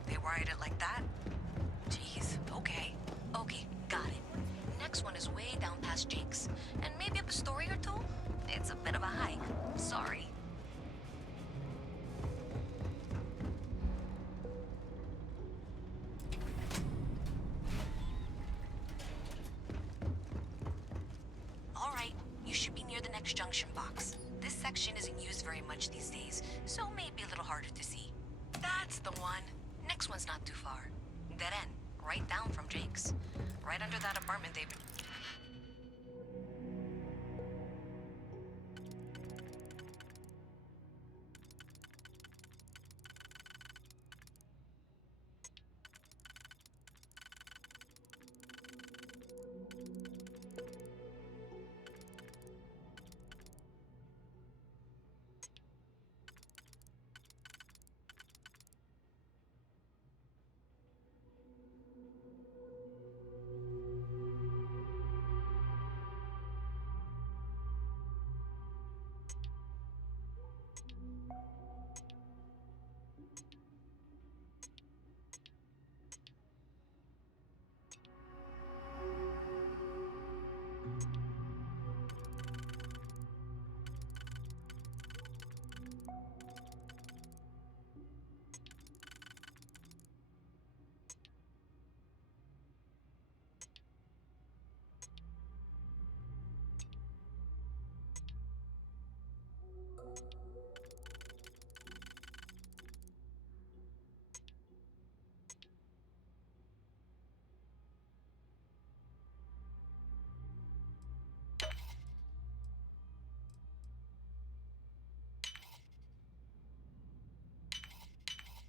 They wired it like that? Jeez, okay. Okay, got it. Next one is way down past Jake's, and maybe up a story or two? It's a bit of a hike. Sorry. All right, you should be near the next junction box. This section isn't used very much these days, so maybe a little harder to see. That's the one. Next one's not too far. Dead end, right down from Jake's. Right under that apartment they've been...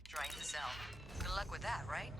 Trying to sell. Good luck with that, right?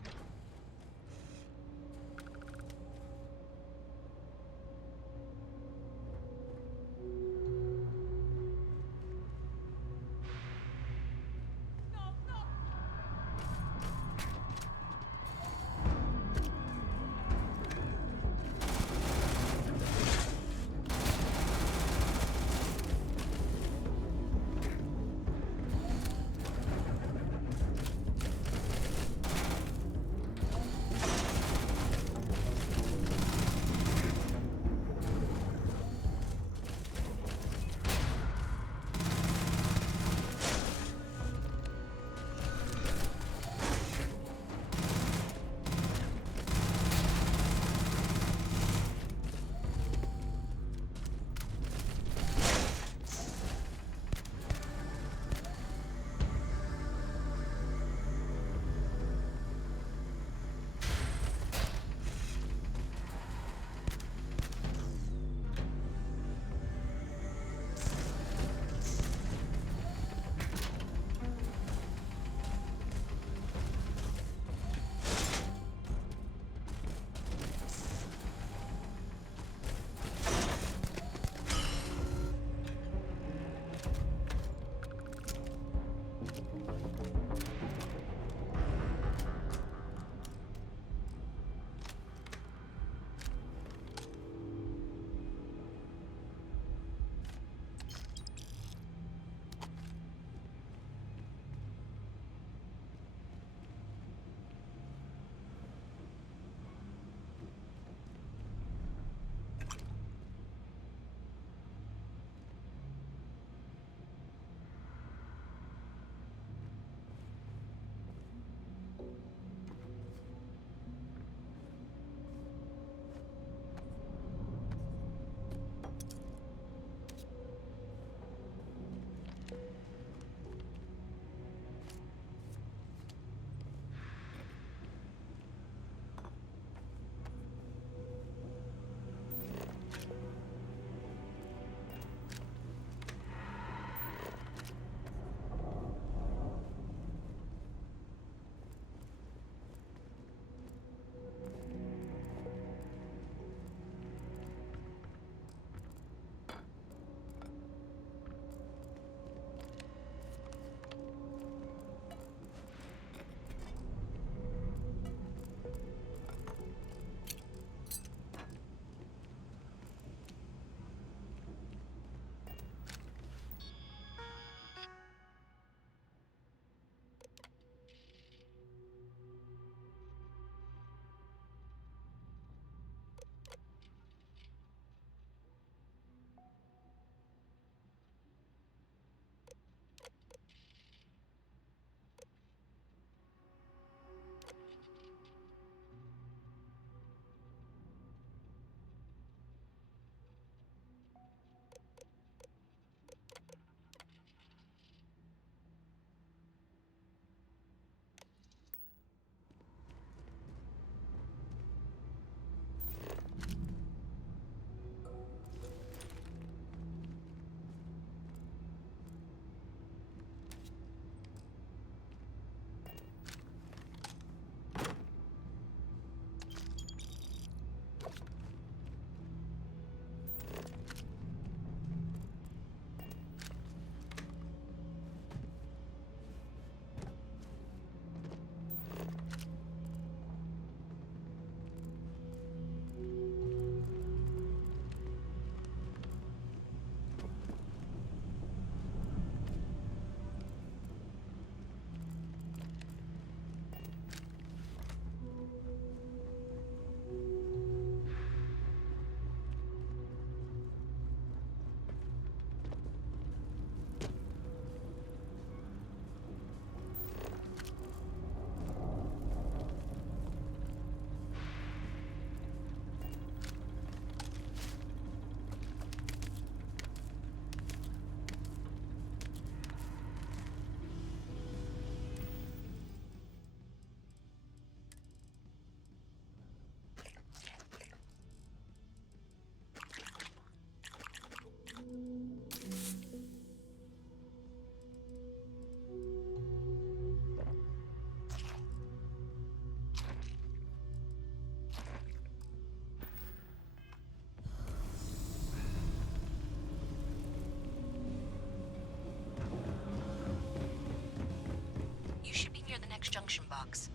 junction box.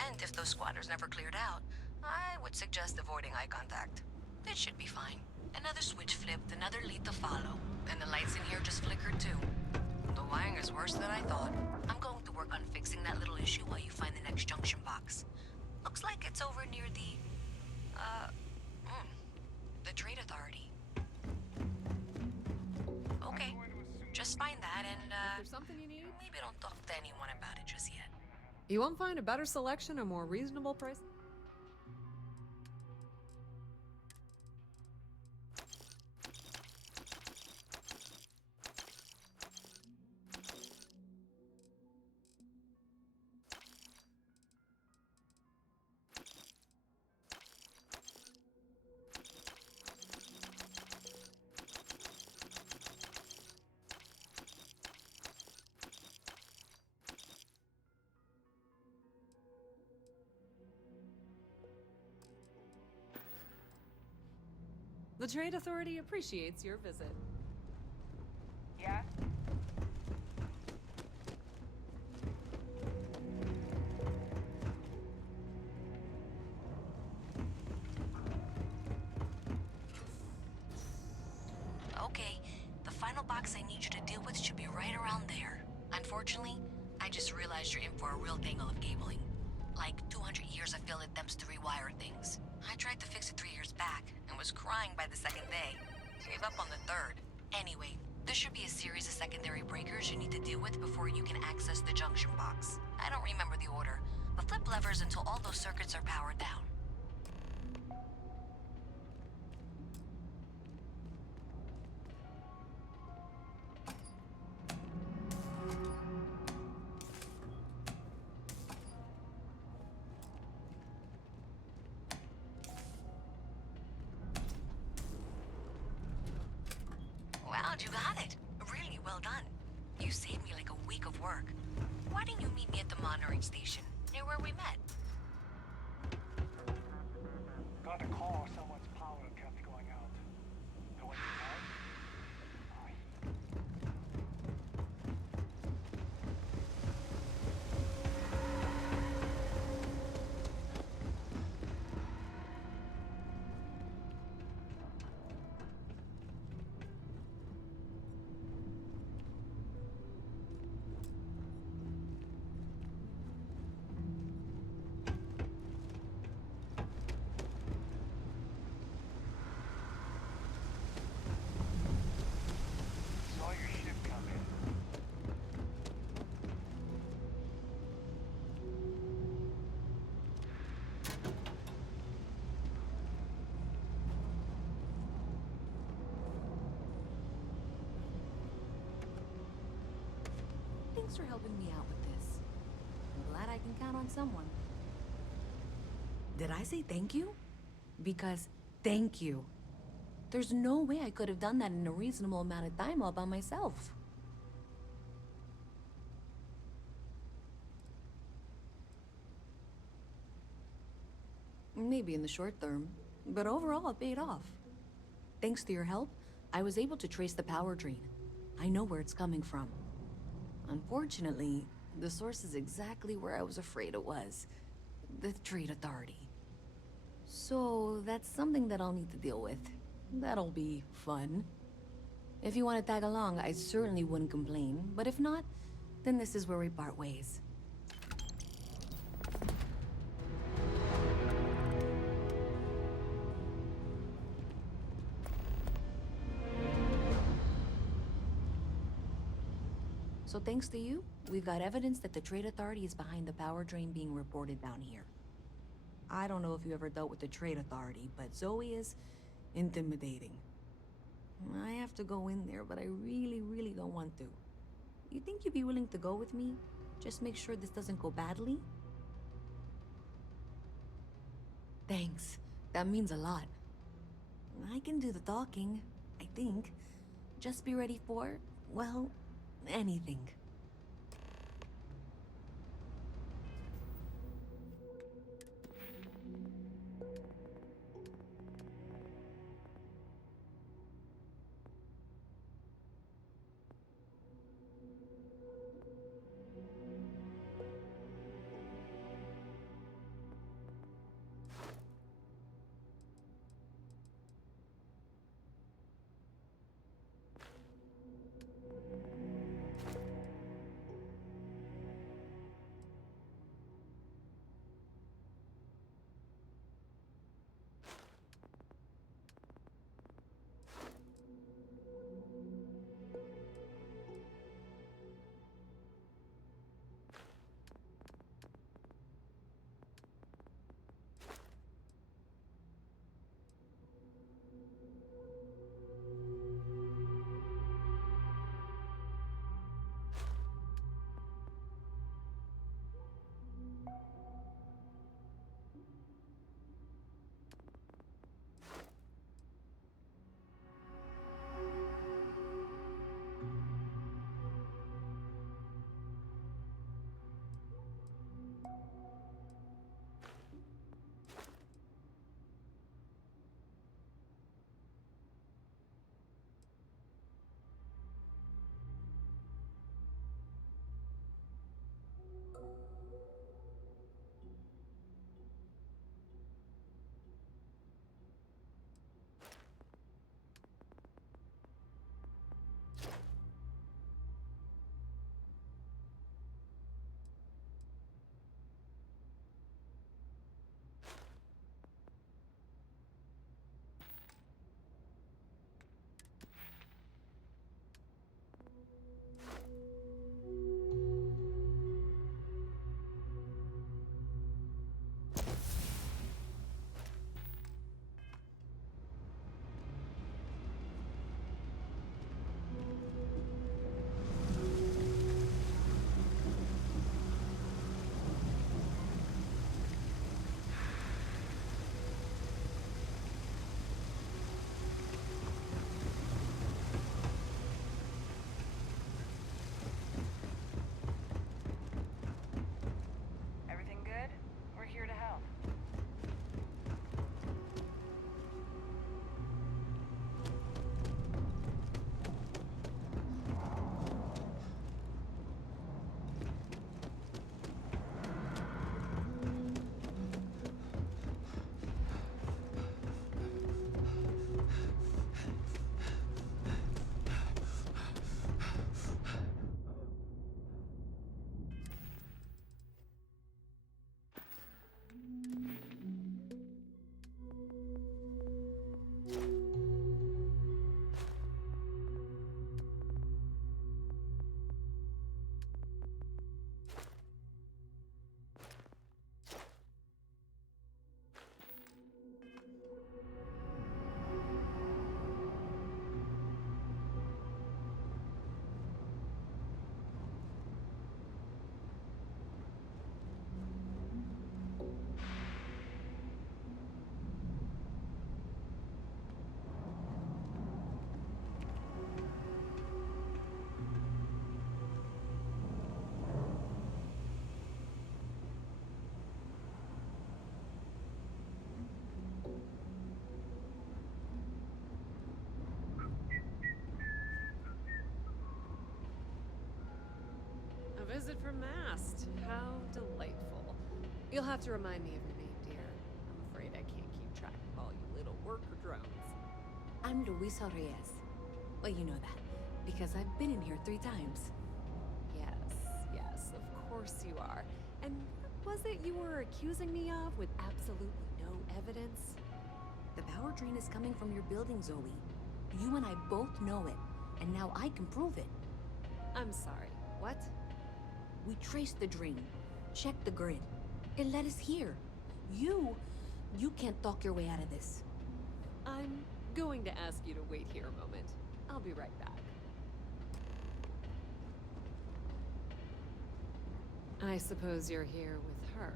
And if those squatters never cleared out, I would suggest avoiding eye contact. It should be fine. Another switch flipped, another lead to follow, and the lights in here just flickered too. The wiring is worse than I thought. I'm going to work on fixing that little issue while you find the next junction box. Looks like it's over near the Trade Authority. Okay, just find that and, If there's something you need, maybe don't talk to anyone about it just yet. you won't find a better selection or more reasonable price. The Trade Authority appreciates your visit. Yeah? Okay, the final box I need you to deal with should be right around there. Unfortunately, I just realized you're in for a real tangle of cabling. Like 200 years of field attempts to rewire things. I tried to fix it 3 years back and was crying by the second day. Gave up on the third. Anyway, there should be a series of secondary breakers you need to deal with before you can access the junction box. I don't remember the order, but flip levers until all those circuits are powered down. Wow, you got it. Really well done. You saved me like a week of work. Why didn't you meet me at the monitoring station, near where we met? Got a call, someone's power kept going out. The one you had? Saw your ship come in. Thanks for helping me out with this. I'm glad I can count on someone. Did I say thank you? Because thank you. There's no way I could have done that in a reasonable amount of time all by myself. Maybe in the short term, but overall it paid off. Thanks to your help, I was able to trace the power drain. I know where it's coming from. Unfortunately, the source is exactly where I was afraid it was. The Trade Authority. So that's something that I'll need to deal with. That'll be fun. If you want to tag along, I certainly wouldn't complain, but if not, then this is where we part ways. So thanks to you, we've got evidence that the Trade Authority is behind the power drain being reported down here. I don't know if you ever dealt with the Trade Authority, but Zoe is intimidating. I have to go in there, but I really don't want to. You think you'd be willing to go with me? Just make sure this doesn't go badly? Thanks. That means a lot. I can do the talking, I think. Just be ready for, well, anything. visit from Mast. How delightful. You'll have to remind me of your name, dear. I'm afraid I can't keep track of all you little worker drones. I'm Luisa Reyes. Well, you know that, because I've been in here 3 times. Yes, of course you are. And what was it you were accusing me of with absolutely no evidence? The power drain is coming from your building, Zoe. You and I both know it, and now I can prove it. I'm sorry, what? We traced the drain, checked the grid. It led us here. You can't talk your way out of this. I'm going to ask you to wait here a moment. I'll be right back. I suppose you're here with her.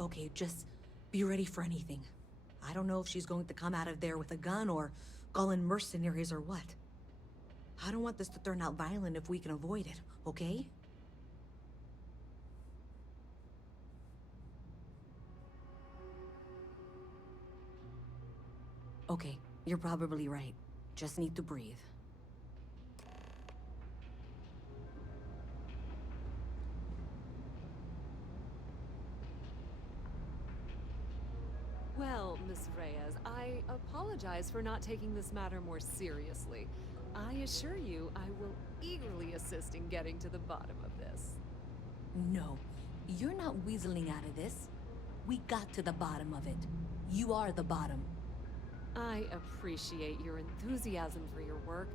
Okay, just be ready for anything. I don't know if she's going to come out of there with a gun or call in mercenaries or what. I don't want this to turn out violent if we can avoid it, okay? Okay, you're probably right. Just need to breathe. Well, Miss Reyes, I apologize for not taking this matter more seriously. I assure you, I will eagerly assist in getting to the bottom of this. No, you're not weaseling out of this. We got to the bottom of it. You are the bottom. I appreciate your enthusiasm for your work,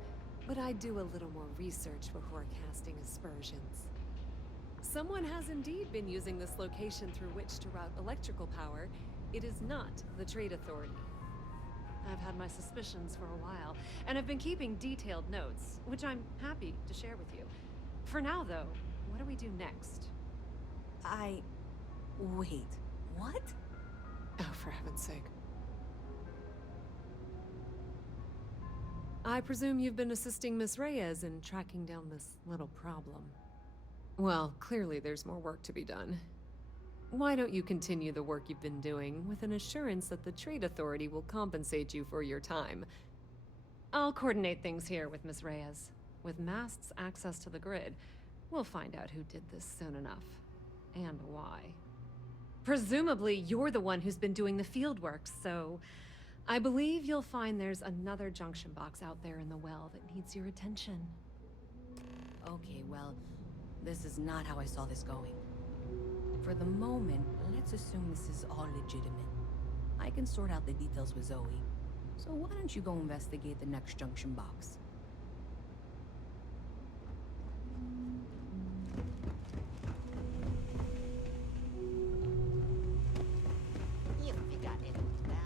but I do a little more research before casting aspersions. Someone has indeed been using this location through which to route electrical power. It is not the Trade Authority. I've had my suspicions for a while, and have been keeping detailed notes, which I'm happy to share with you. For now, though, what do we do next? Wait, what? Oh, for heaven's sake. I presume you've been assisting Miss Reyes in tracking down this little problem. Well, clearly there's more work to be done. Why don't you continue the work you've been doing with an assurance that the Trade Authority will compensate you for your time? I'll coordinate things here with Miss Reyes. With Mast's access to the grid, we'll find out who did this soon enough. And why. Presumably, you're the one who's been doing the field work, so I believe you'll find there's another junction box out there in the well that needs your attention. Okay, well, this is not how I saw this going. For the moment, let's assume this is all legitimate. I can sort out the details with Zoe. So why don't you go investigate the next junction box? If you got anything down.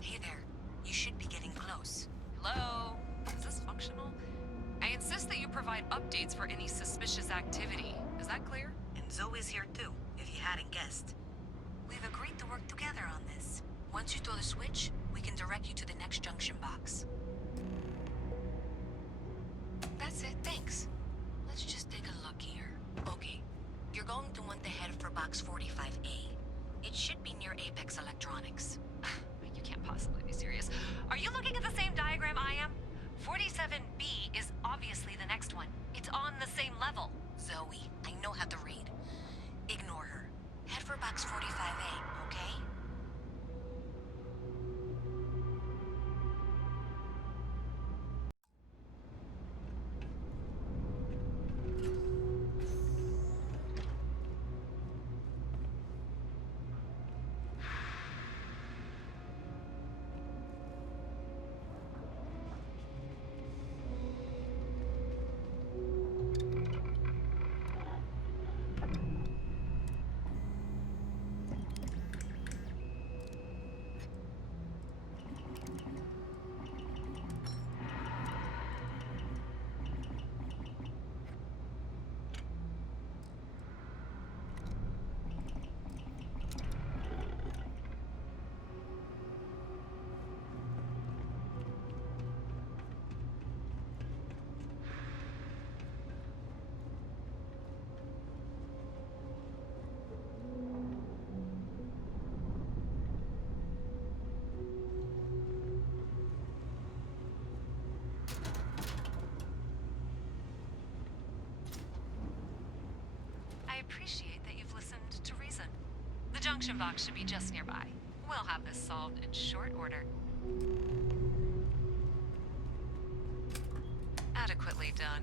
Hey there. You should be getting close. Hello? Is this functional? I insist that you provide updates for any suspicious activity. Is that clear? And Zoe's here too, if you hadn't guessed. We've agreed to work together on this. Once you throw the switch, we can direct you to the next junction box. That's it, thanks. Let's just take a look here. Okay, you're going to want to head for box 45A. It should be near Apex Electronics. You can't possibly be serious. Are you looking at the same diagram I am? 47B is obviously the next one. It's on the same level. Zoe, I know how to read. Ignore her. Head for box 45A, okay? appreciate that you've listened to reason. The junction box should be just nearby. We'll have this solved in short order. Adequately done.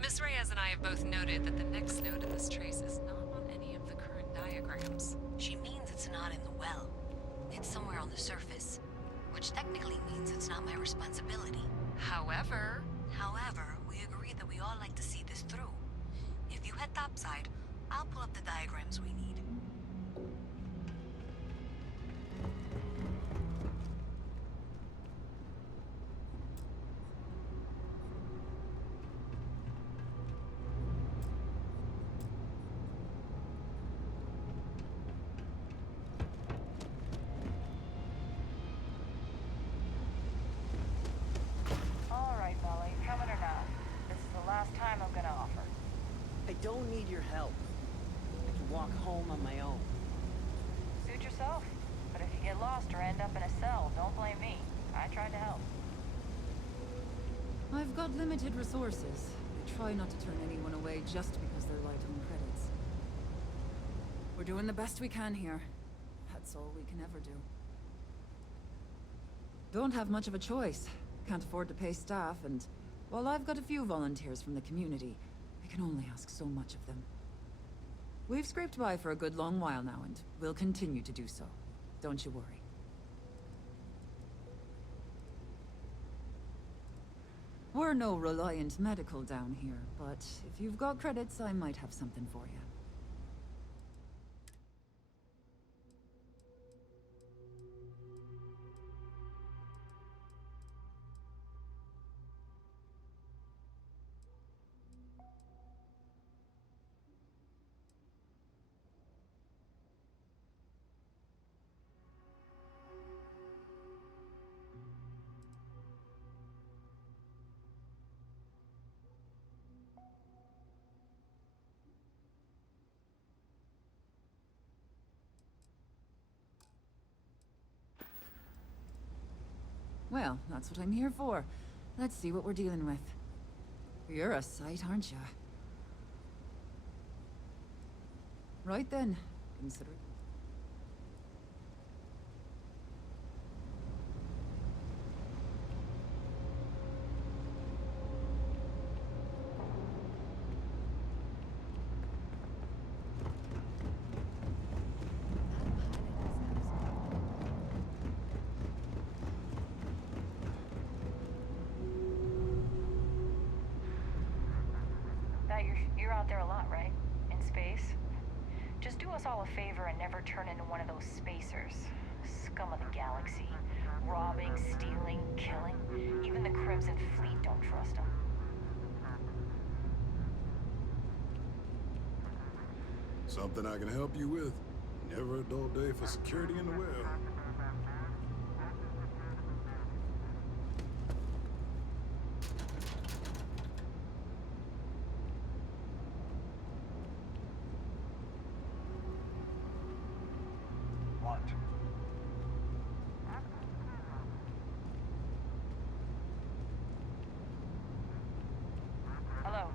Miss Reyes and I have both noted that the next node in this trace is not on any of the current diagrams. She means it's not in the well. It's somewhere on the surface, which technically means it's not my responsibility. However, we agreed that we all like to see this through. If you head topside, I'll pull up the diagrams we need. All right, Bella, you coming or not? This is the last time I'm gonna offer. I don't need your help. I can walk home on my own. Suit yourself. But if you get lost or end up in a cell, don't blame me. I tried to help. I've got limited resources. I try not to turn anyone away just because they're light on credits. We're doing the best we can here. That's all we can ever do. Don't have much of a choice. Can't afford to pay staff, and while I've got a few volunteers from the community, I can only ask so much of them. We've scraped by for a good long while now, and we'll continue to do so. Don't you worry. We're no reliant medical down here, but if you've got credits, I might have something for you. Well, that's what I'm here for. Let's see what we're dealing with. You're a sight, aren't you? Right then, consider it. You're out there a lot, right? In space? Just do us all a favor and never turn into one of those spacers. Scum of the galaxy. Robbing, stealing, killing. Even the Crimson Fleet don't trust them. Something I can help you with. Never a dull day for security in the well. What? Hello.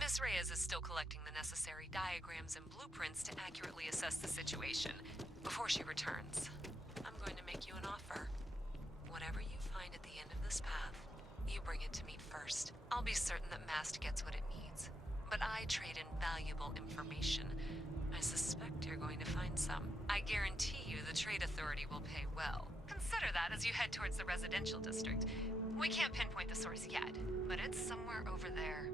Miss Reyes is still collecting the necessary diagrams and blueprints to accurately assess the situation before she returns. I'm going to make you an offer. Whatever you find at the end of this path, you bring it to me first. I'll be certain that Mast gets what it needs, but I trade in valuable information. I suspect you're going to find some. I guarantee you the Trade Authority will pay well. Consider that as you head towards the residential district. We can't pinpoint the source yet, but it's somewhere over there.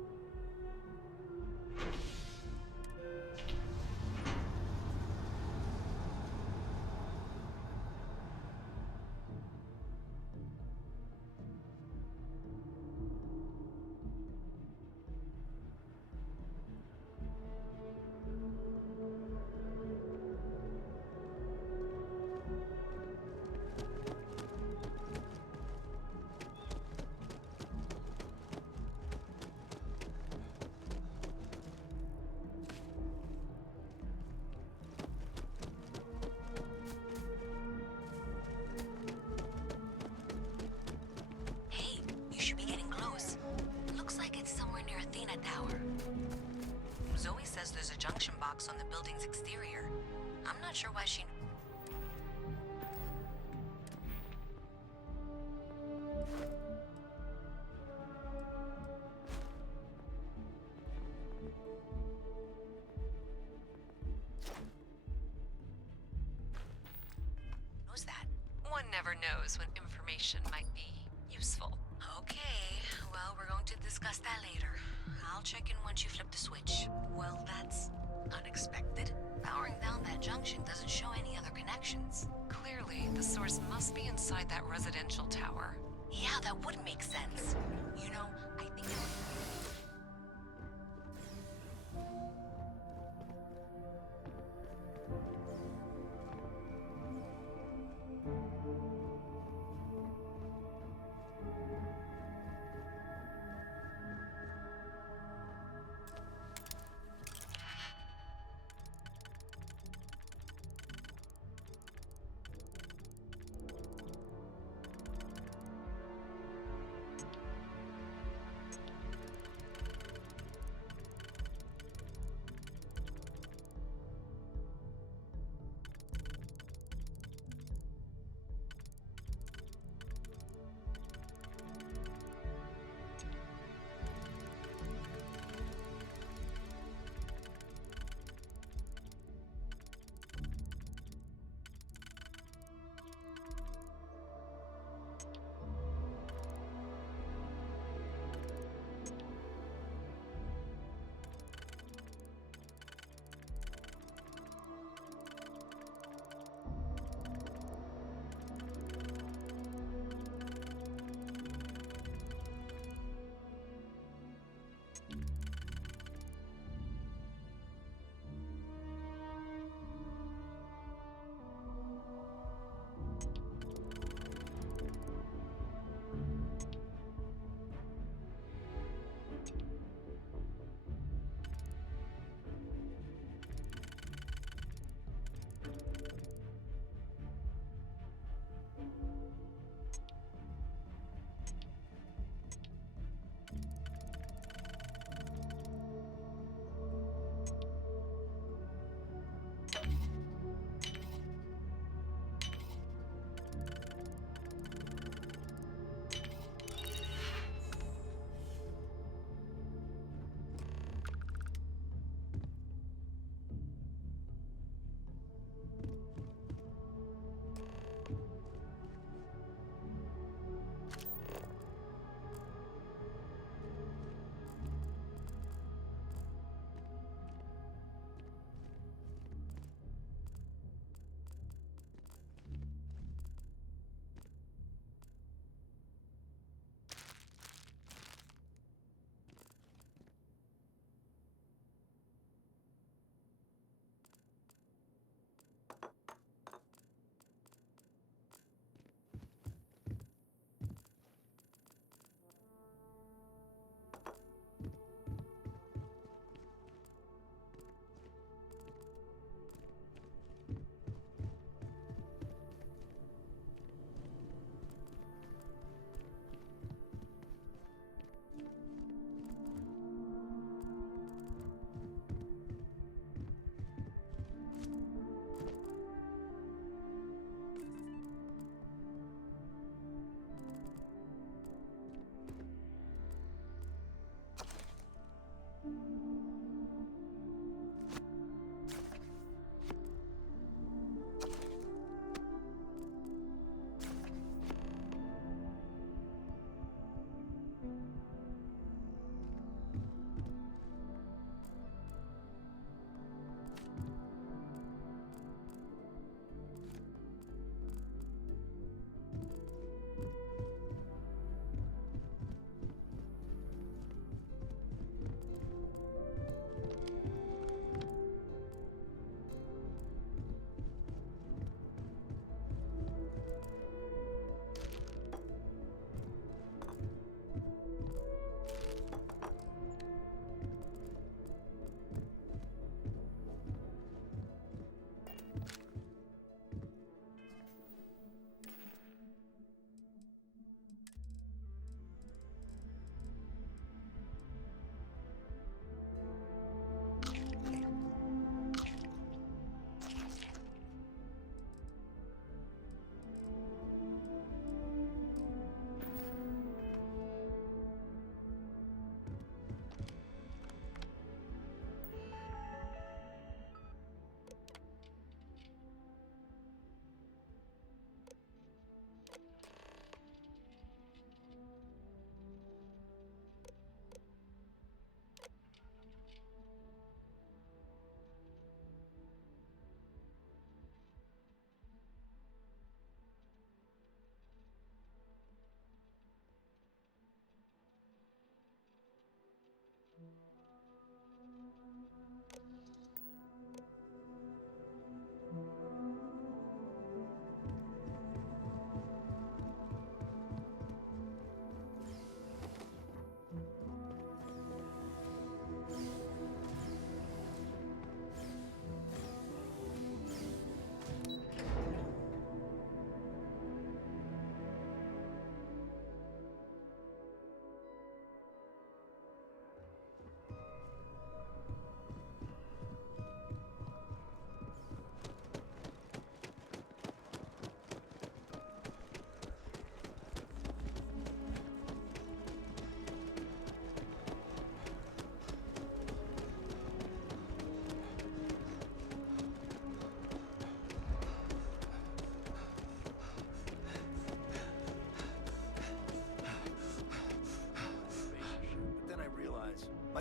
logs on the building's exterior. I'm not sure why she... knows that. One never knows when information might be useful. Okay, well, we're going to discuss that later. I'll check in once you flip the switch. Well, that's unexpected. Powering down that junction doesn't show any other connections. Clearly, the source must be inside that residential tower. Yeah, that would make sense. You know, I think it would...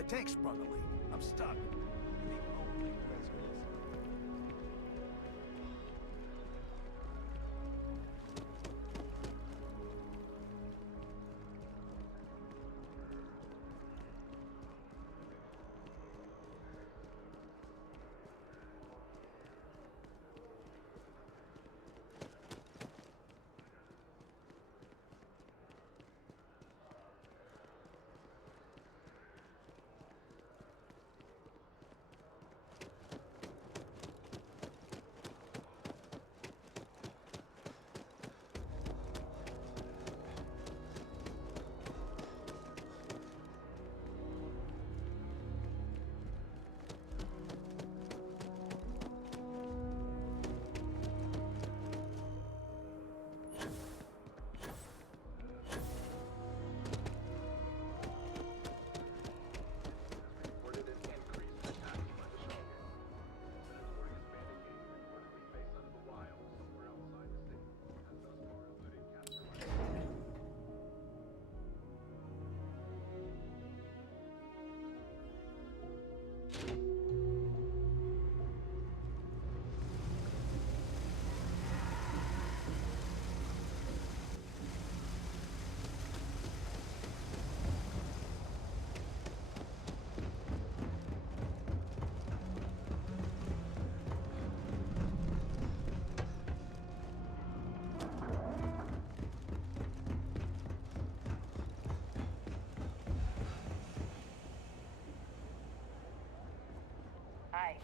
tank sprung a leak. I'm stuck. Hi,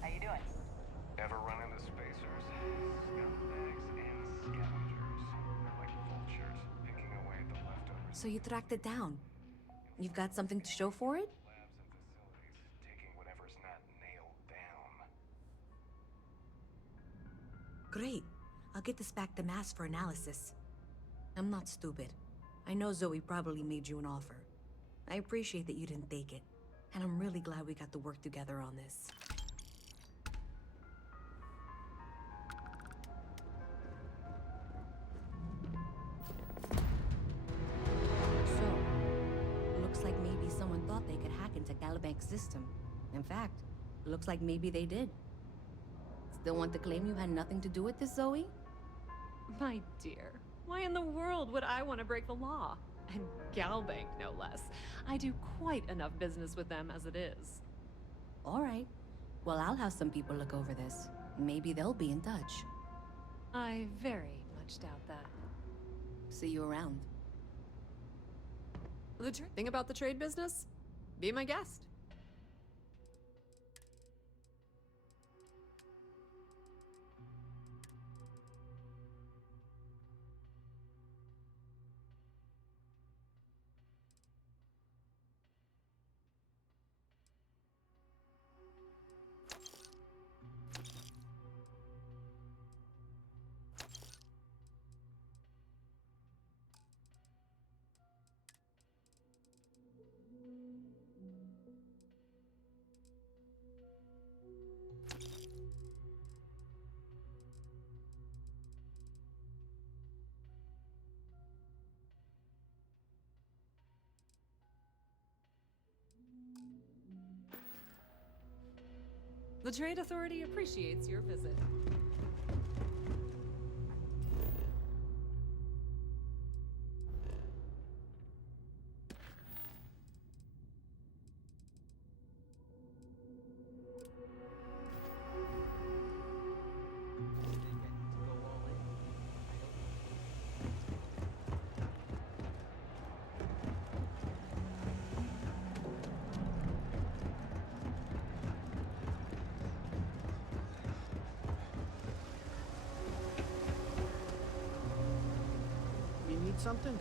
how you doing? Ever run into spacers? Scumbags and scavengers. They're like vultures, picking away at the leftovers. So you tracked it down. You've got something to show for it? Labs and facilities, taking whatever's not nailed down. Great. I'll get this back to Mass for analysis. I'm not stupid. I know Zoe probably made you an offer. I appreciate that you didn't take it. And I'm really glad we got to work together on this. So, looks like maybe someone thought they could hack into Calibank's system. In fact, looks like maybe they did. Still want to claim you had nothing to do with this, Zoe? My dear, why in the world would I want to break the law? And Galbank, no less. I do quite enough business with them as it is. All right. Well, I'll have some people look over this. Maybe they'll be in touch. I very much doubt that. See you around. The thing about the trade business? Be my guest. The Trade Authority appreciates your visit. Something?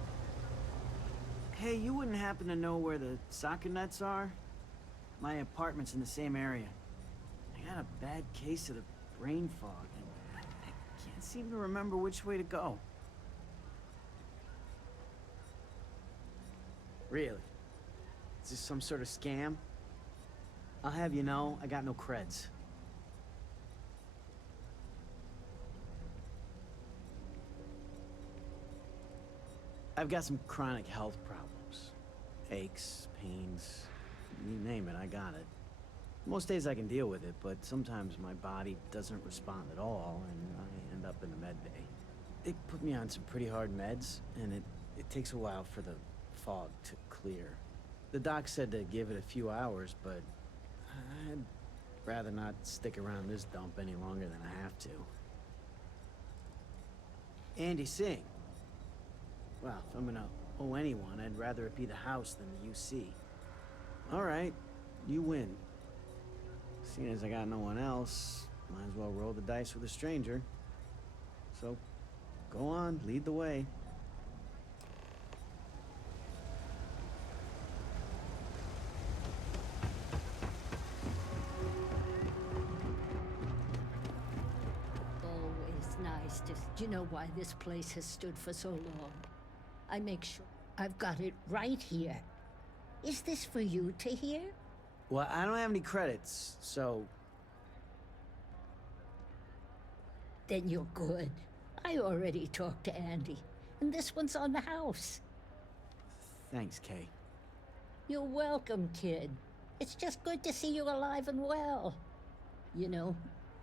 Hey, you wouldn't happen to know where the soccer nets are? My apartment's in the same area. I got a bad case of the brain fog, and I can't seem to remember which way to go. Really? Is this some sort of scam? I'll have you know, I got no creds. I've got some chronic health problems. Aches, pains, You name it, I got it. Most days I can deal with it, but sometimes my body doesn't respond at all, and I end up in the med bay. They put me on some pretty hard meds, and it takes a while for the fog to clear. The doc said to give it a few hours, but I'd rather not stick around this dump any longer than I have to. Andy, sing. Well, if I'm gonna owe anyone, I'd rather it be the house than the UC. All right, you win. Seeing as I got no one else, might as well roll the dice with a stranger. So, go on, lead the way. Always nice to... Do you know why this place has stood for so long? I make sure I've got it right here. Is this for you, Tahir? Well, I don't have any credits, so... Then you're good. I already talked to Andy, and this one's on the house. Thanks, Kay. You're welcome, kid. It's just good to see you alive and well. You know,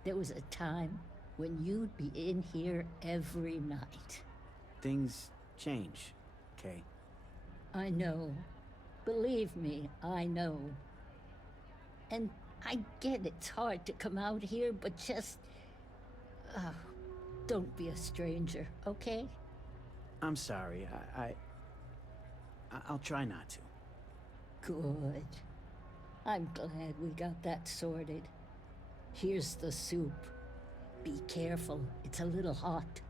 there was a time when you'd be in here every night. Things change, Kay. I know. Believe me, I know. And I get it's hard to come out here, but just... don't be a stranger, okay? I'm sorry, I'll try not to. Good. I'm glad we got that sorted. Here's the soup. Be careful, it's a little hot.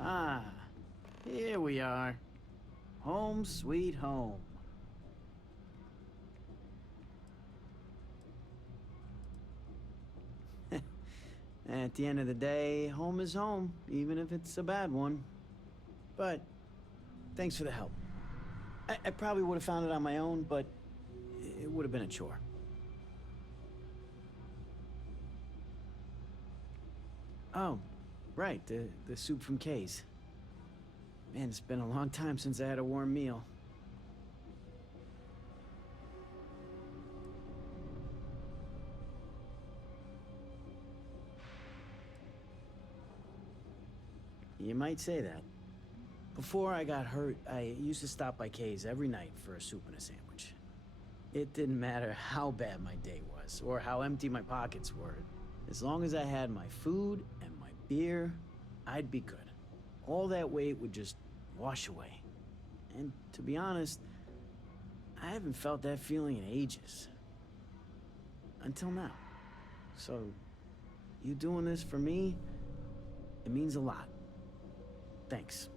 Ah, here we are. Home sweet home. At the end of the day, home is home, even if it's a bad one. But, thanks for the help. I probably would have found it on my own, but it would have been a chore. Oh, right, the soup from Kay's. Man, it's been a long time since I had a warm meal. You might say that. Before I got hurt, I used to stop by Kay's every night for a soup and a sandwich. It didn't matter how bad my day was, or how empty my pockets were. As long as I had my food and my beer, I'd be good. All that weight would just wash away. And to be honest, I haven't felt that feeling in ages. Until now. So, you doing this for me, it means a lot. Thanks.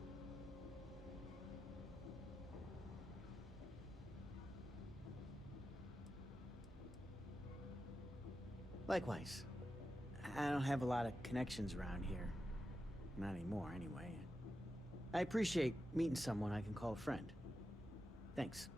Likewise. I don't have a lot of connections around here. Not anymore, anyway. I appreciate meeting someone I can call a friend. Thanks.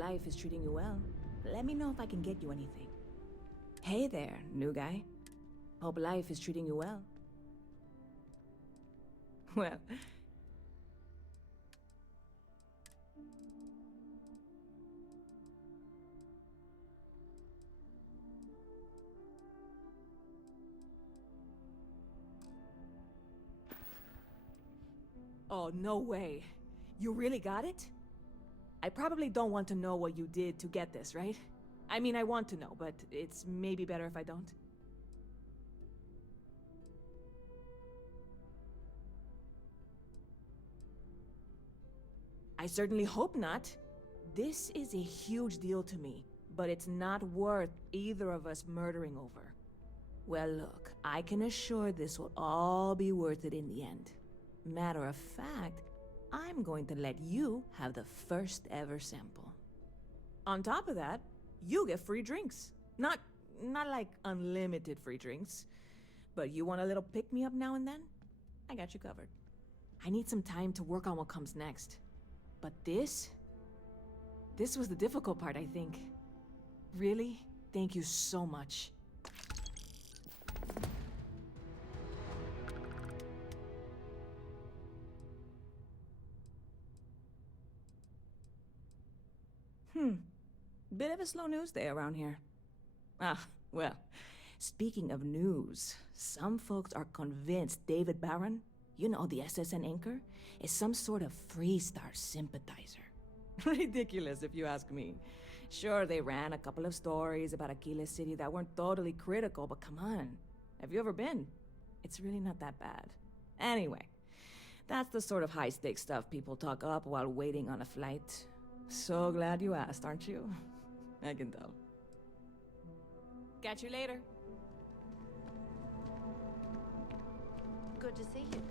life is treating you well. Let me know if I can get you anything. Hey there, new guy. Hope life is treating you well. Well... Oh, no way. You really got it? I probably don't want to know what you did to get this, right? I mean, I want to know, but it's maybe better if I don't. I certainly hope not. This is a huge deal to me, but it's not worth either of us murdering over. Well, look, I can assure this will all be worth it in the end. Matter of fact, I'm going to let you have the first ever sample. On top of that, you get free drinks. Not like unlimited free drinks, but you want a little pick-me-up now and then? I got you covered. I need some time to work on what comes next. But this was the difficult part, I think. Really, thank you so much. Bit of a slow news day around here. Ah, well, speaking of news, some folks are convinced David Barron, you know, the SSN anchor, is some sort of Freestar sympathizer. Ridiculous, if you ask me. Sure, they ran a couple of stories about Aquila City that weren't totally critical, but come on. Have you ever been? It's really not that bad. Anyway, that's the sort of high-stakes stuff people talk up while waiting on a flight. So glad you asked, aren't you? I can tell. Catch you later. Good to see you.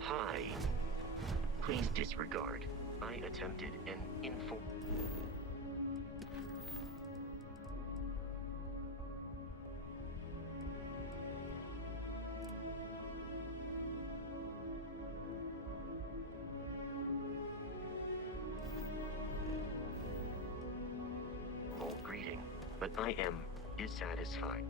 Hi. Please disregard. I attempted an info... greeting, but I am dissatisfied.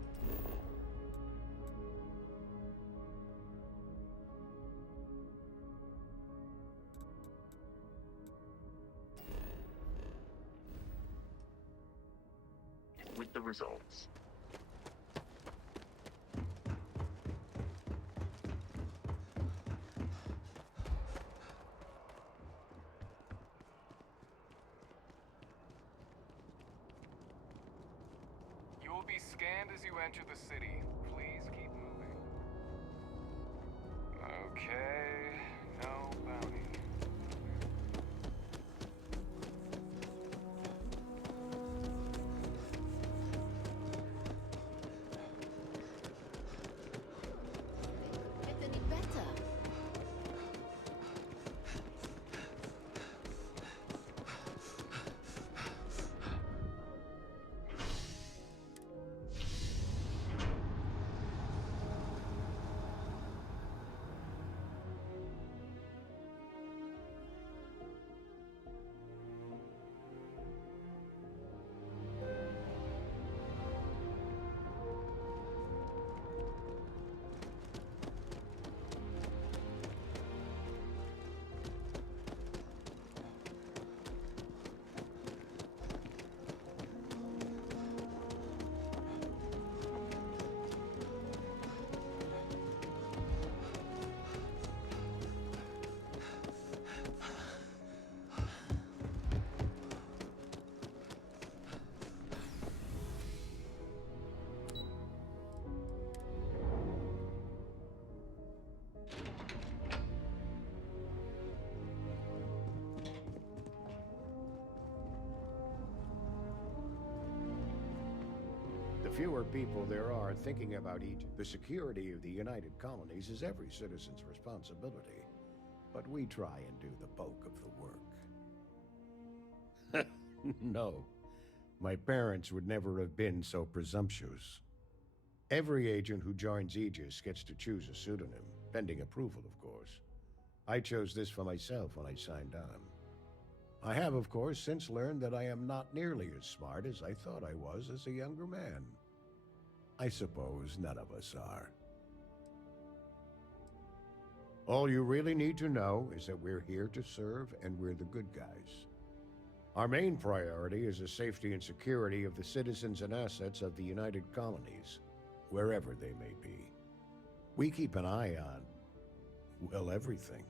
With the results. You will be scanned as you enter the city. Please keep moving. Okay, no bounty. Get any better? The fewer people there are thinking about the security of the United Colonies is every citizen's responsibility. But we try and do the bulk of the work. No. My parents would never have been so presumptuous. Every agent who joins Aegis gets to choose a pseudonym, pending approval, of course. I chose this for myself when I signed on. I have, of course, since learned that I am not nearly as smart as I thought I was as a younger man. I suppose none of us are. All you really need to know is that we're here to serve and we're the good guys. Our main priority is the safety and security of the citizens and assets of the United Colonies, wherever they may be. We keep an eye on, well, everything.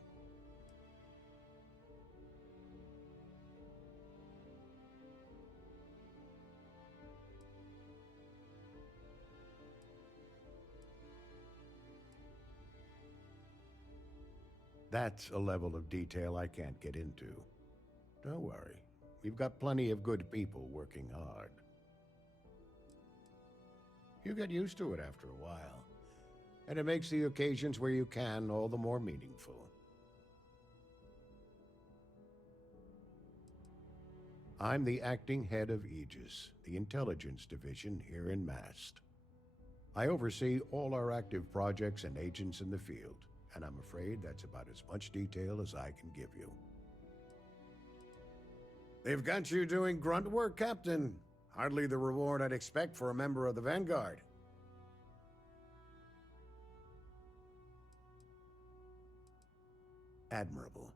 That's a level of detail I can't get into. Don't worry. We've got plenty of good people working hard. You get used to it after a while, and it makes the occasions where you can all the more meaningful. I'm the acting head of Aegis, the intelligence division here in Mast. I oversee all our active projects and agents in the field, and I'm afraid that's about as much detail as I can give you. They've got you doing grunt work, Captain. Hardly the reward I'd expect for a member of the Vanguard. Admirable.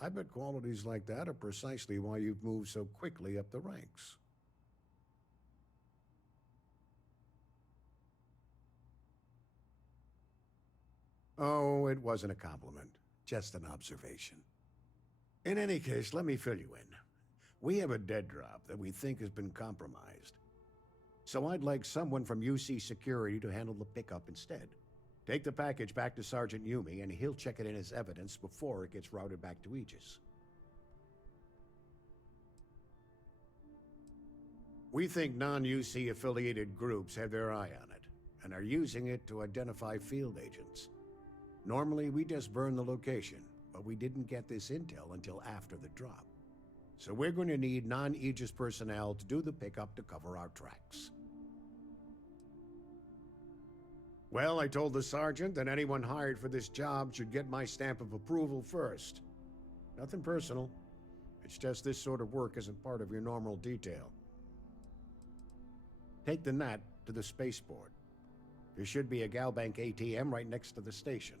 I bet qualities like that are precisely why you've moved so quickly up the ranks. Oh, it wasn't a compliment. Just an observation. In any case, let me fill you in. We have a dead drop that we think has been compromised. So I'd like someone from UC Security to handle the pickup instead. Take the package back to Sergeant Yumi, and he'll check it in as evidence before it gets routed back to Aegis. We think non-UC affiliated groups have their eye on it, and are using it to identify field agents. Normally, we just burn the location, but we didn't get this intel until after the drop. So we're going to need non-Aegis personnel to do the pickup to cover our tracks. Well, I told the sergeant that anyone hired for this job should get my stamp of approval first. Nothing personal. It's just this sort of work isn't part of your normal detail. Take the Nat to the spaceport. There should be a Galbank ATM right next to the station.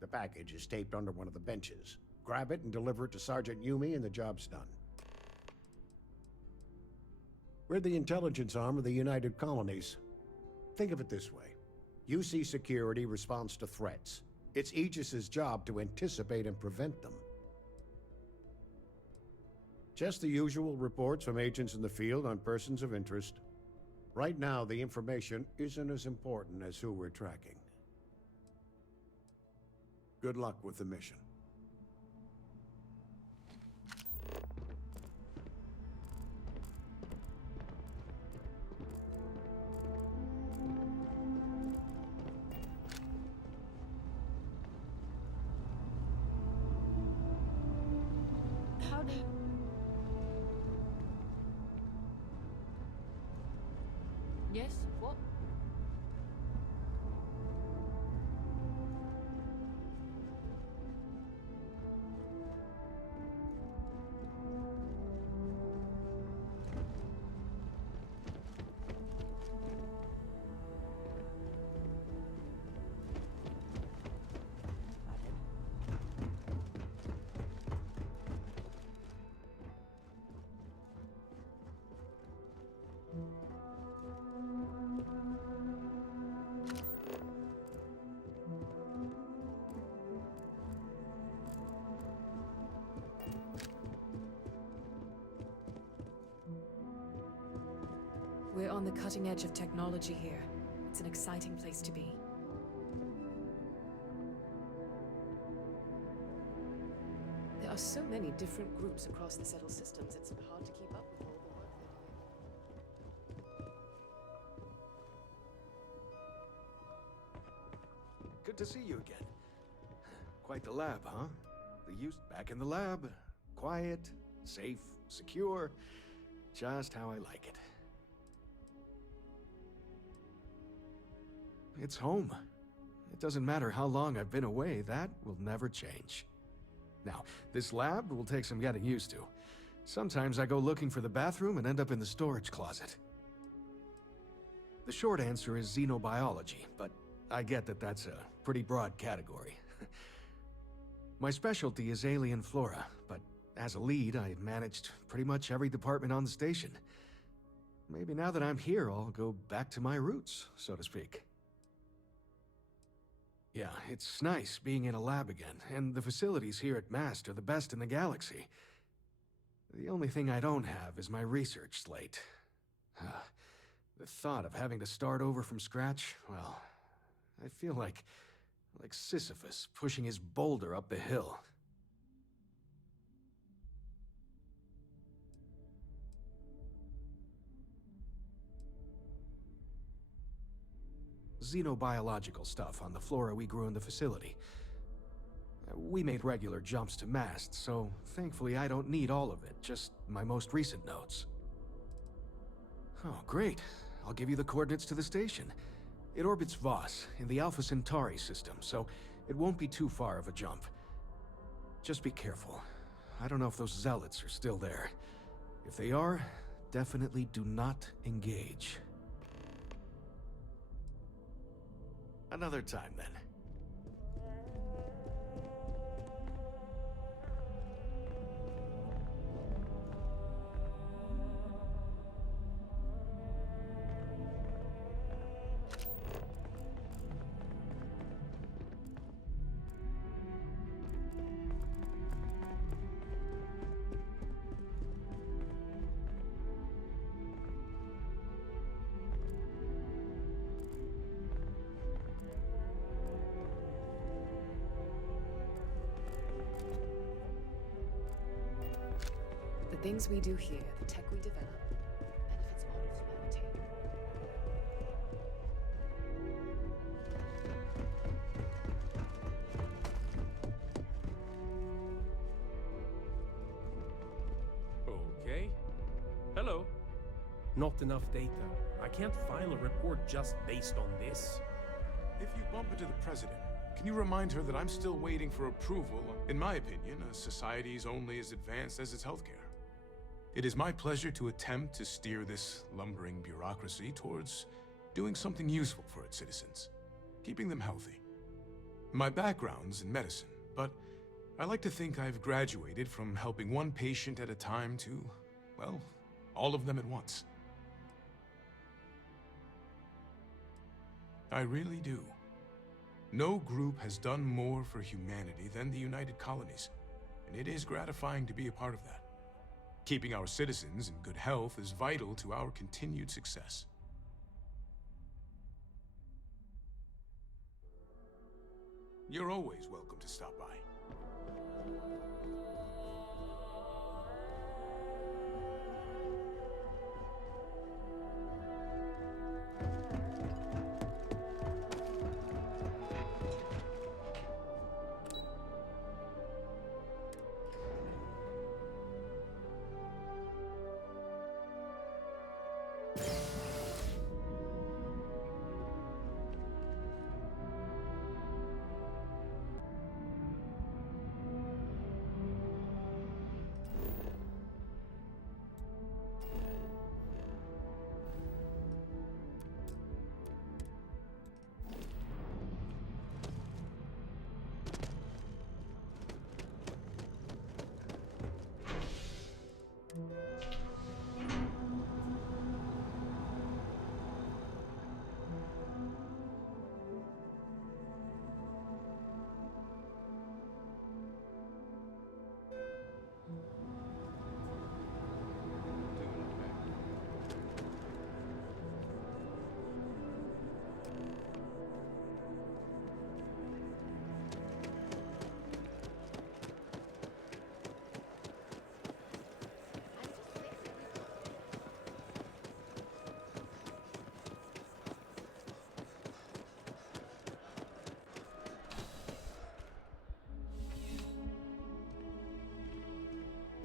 The package is taped under one of the benches. Grab it and deliver it to Sergeant Yumi and the job's done. We're the intelligence arm of the United Colonies. Think of it this way. UC Security responds to threats. It's Aegis's job to anticipate and prevent them. Just the usual reports from agents in the field on persons of interest. Right now, the information isn't as important as who we're tracking. Good luck with the mission. Howdy. Yes, what? We're on the cutting edge of technology here. It's an exciting place to be. There are so many different groups across the settled systems, it's hard to keep up with all the work they're doing. good to see you again. Quite the lab, huh? Back in the lab. Quiet, safe, secure. Just how I like it. It's home. It doesn't matter how long I've been away, that will never change. Now, this lab will take some getting used to. Sometimes I go looking for the bathroom and end up in the storage closet. The short answer is xenobiology, but I get that that's a pretty broad category. My specialty is alien flora, but as a lead, I managed pretty much every department on the station. Maybe now that I'm here, I'll go back to my roots, so to speak. Yeah, it's nice being in a lab again, and the facilities here at MAST are the best in the galaxy. The only thing I don't have is my research slate. The thought of having to start over from scratch, well, I feel like Sisyphus pushing his boulder up the hill. Xenobiological stuff on the flora we grew in the facility. We made regular jumps to MAST, so thankfully I don't need all of it, just my most recent notes. Oh, great. I'll give you the coordinates to the station. It orbits Voss in the Alpha Centauri system, so it won't be too far of a jump. Just be careful. I don't know if those zealots are still there. If they are, definitely do not engage. Another time, then. The things we do here, the tech we develop, benefits all of humanity. Okay. Hello. Not enough data. I can't file a report just based on this. If you bump into the President, can you remind her that I'm still waiting for approval? In my opinion, a society is only as advanced as its healthcare. It is my pleasure to attempt to steer this lumbering bureaucracy towards doing something useful for its citizens, keeping them healthy. My background's in medicine, but I like to think I've graduated from helping one patient at a time to, well, all of them at once. I really do. No group has done more for humanity than the United Colonies, and it is gratifying to be a part of that. Keeping our citizens in good health is vital to our continued success. You're always welcome to stop by.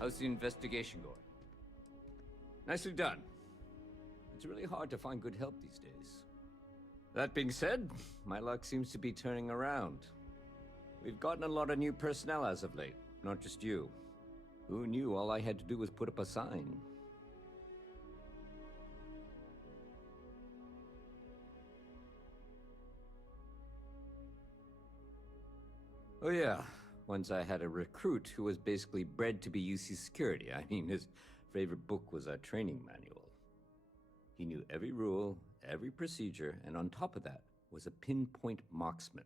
How's the investigation going? Nicely done. It's really hard to find good help these days. That being said, my luck seems to be turning around. We've gotten a lot of new personnel as of late, not just you. Who knew all I had to do was put up a sign? Oh yeah, once I had a recruit who was basically bred to be UC security. I mean, his favorite book was our training manual. He knew every rule, every procedure, and on top of that was a pinpoint marksman.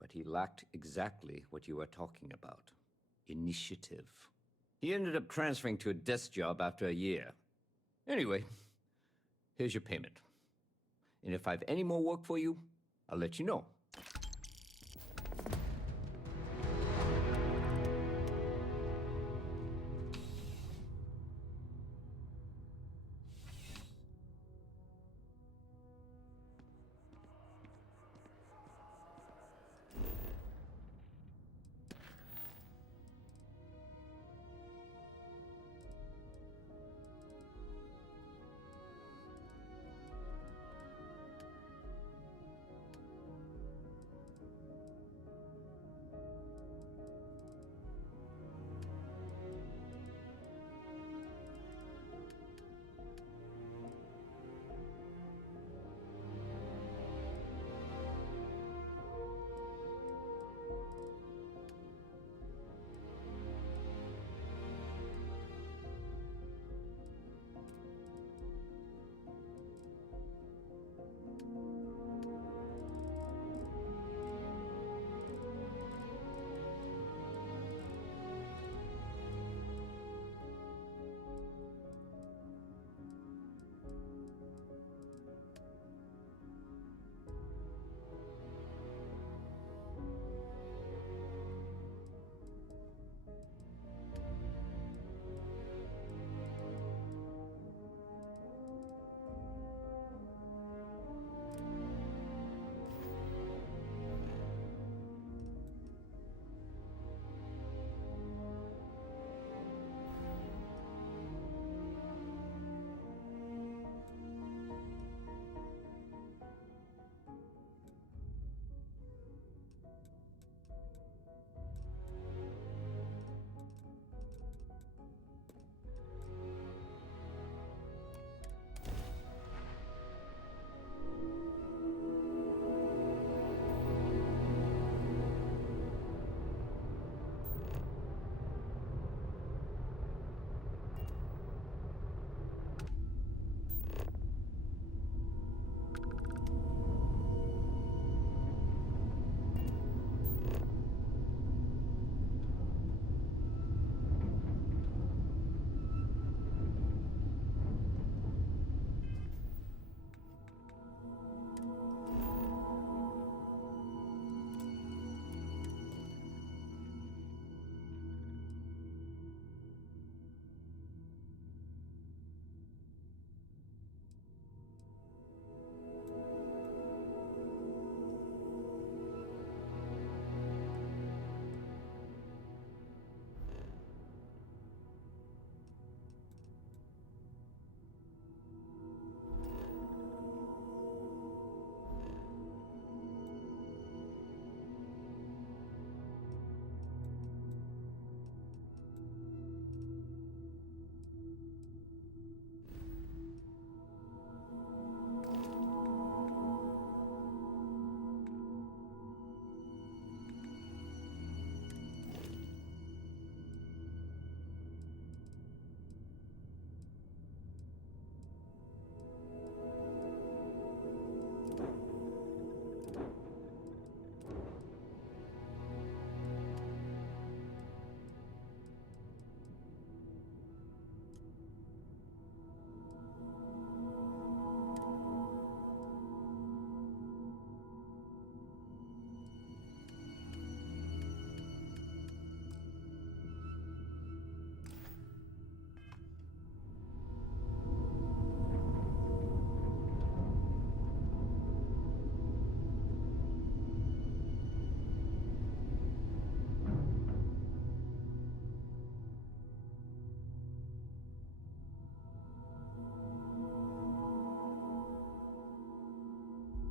But he lacked exactly what you are talking about. Initiative. He ended up transferring to a desk job after a year. Anyway, here's your payment. And if I have any more work for you, I'll let you know.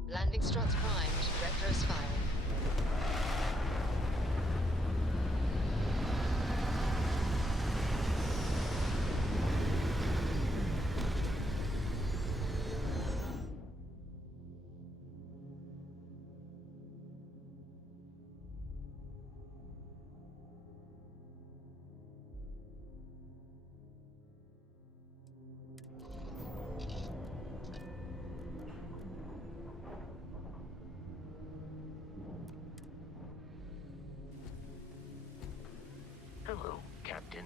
Landing struts primed. Retros firing. Hello, Captain.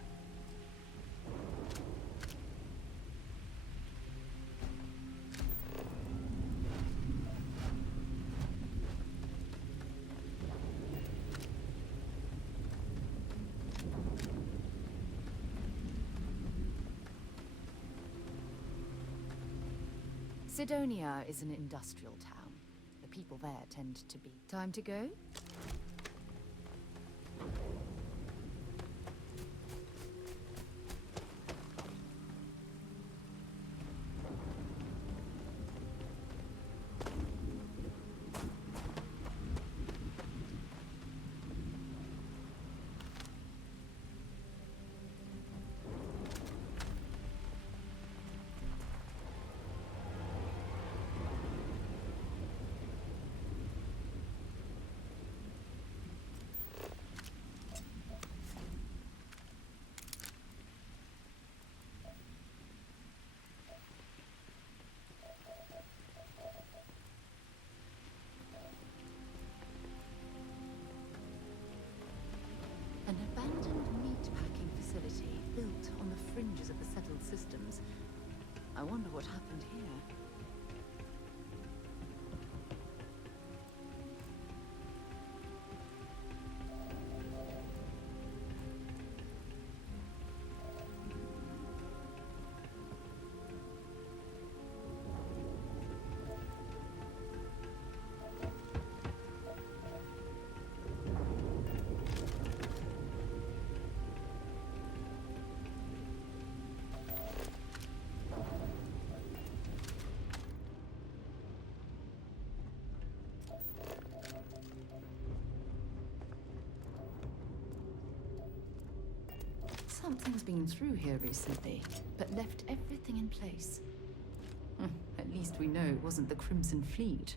Sidonia is an industrial town. The people there tend to be. Time to go? An abandoned meat-packing facility built on the fringes of the settled systems. I wonder what happened here. Something's been through here recently, but left everything in place. At least we know it wasn't the Crimson Fleet.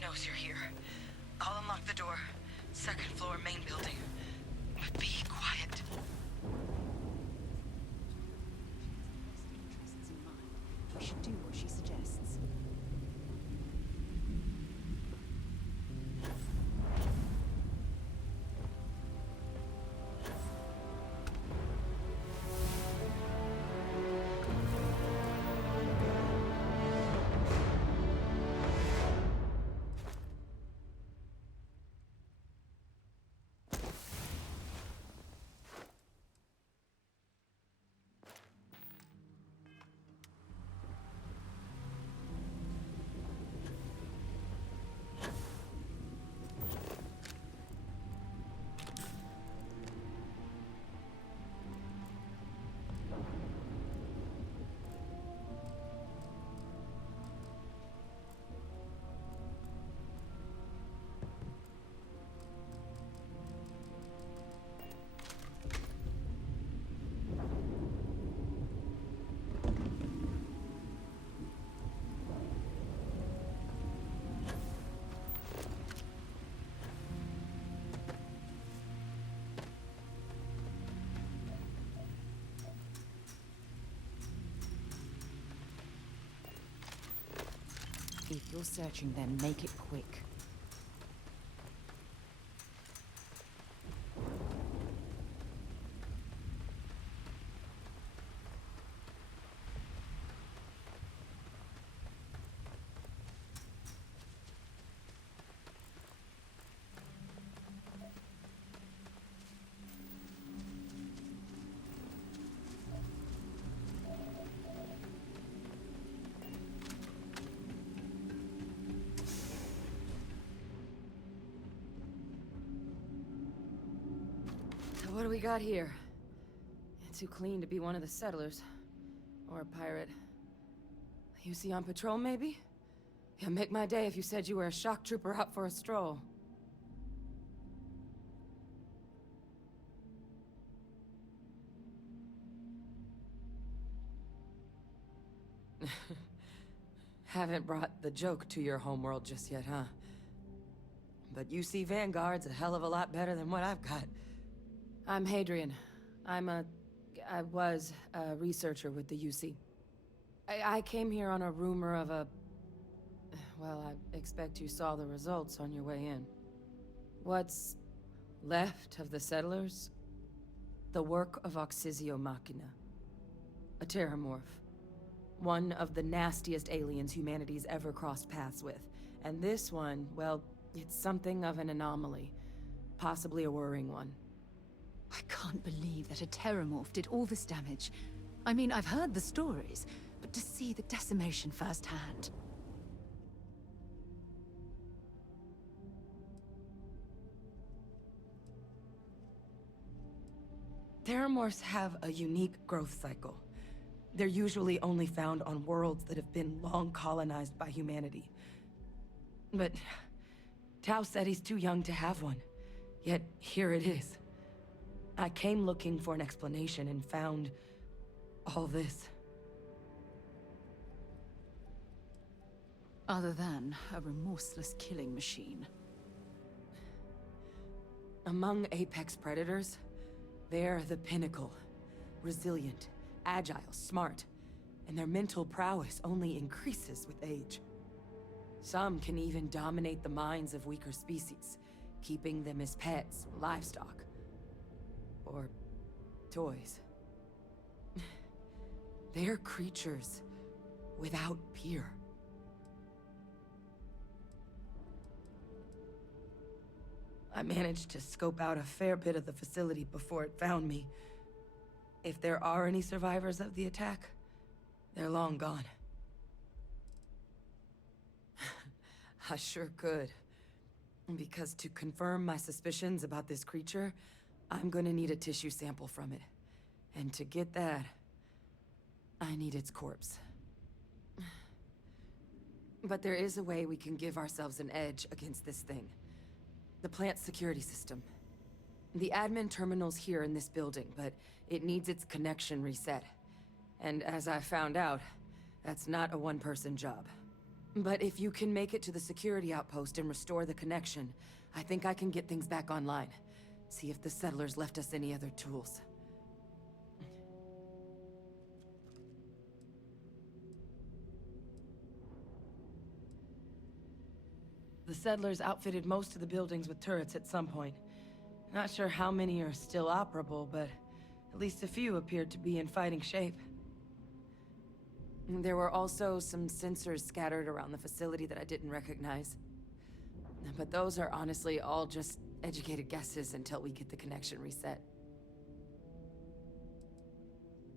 knows you're here. I'll unlock the door. Second floor, main building. But be quiet. We should do what she suggests. If you're searching, then make it quick. What do we got here? Too clean to be one of the settlers. Or a pirate. You see on patrol, maybe? Yeah, make my day if you said you were a shock trooper out for a stroll. Haven't brought the joke to your homeworld just yet, huh? But you see Vanguard's a hell of a lot better than what I've got. I'm Hadrian. I was a researcher with the UC. I came here on a rumor of a... Well, I expect you saw the results on your way in. What's left of the settlers? The work of Oxysio Machina. A terramorph. One of the nastiest aliens humanity's ever crossed paths with. And this one, well, it's something of an anomaly. Possibly a worrying one. I can't believe that a terramorph did all this damage. I mean, I've heard the stories, but to see the decimation firsthand... Terramorphs have a unique growth cycle. They're usually only found on worlds that have been long colonized by humanity. But Tau Ceti's too young to have one. Yet here it is. I came looking for an explanation and found all this. Other than a remorseless killing machine. Among apex predators, they're the pinnacle. Resilient, agile, smart, and their mental prowess only increases with age. Some can even dominate the minds of weaker species, keeping them as pets, livestock, or toys. They're creatures without peer. I managed to scope out a fair bit of the facility before it found me. If there are any survivors of the attack, they're long gone. I sure could. Because to confirm my suspicions about this creature, I'm gonna need a tissue sample from it. And to get that, I need its corpse. But there is a way we can give ourselves an edge against this thing. The plant's security system. The admin terminal's here in this building, but it needs its connection reset. And as I found out, that's not a one-person job. But if you can make it to the security outpost and restore the connection, I think I can get things back online. See if the settlers left us any other tools. The settlers outfitted most of the buildings with turrets at some point. Not sure how many are still operable, but at least a few appeared to be in fighting shape. There were also some sensors scattered around the facility that I didn't recognize. But those are honestly all just educated guesses until we get the connection reset.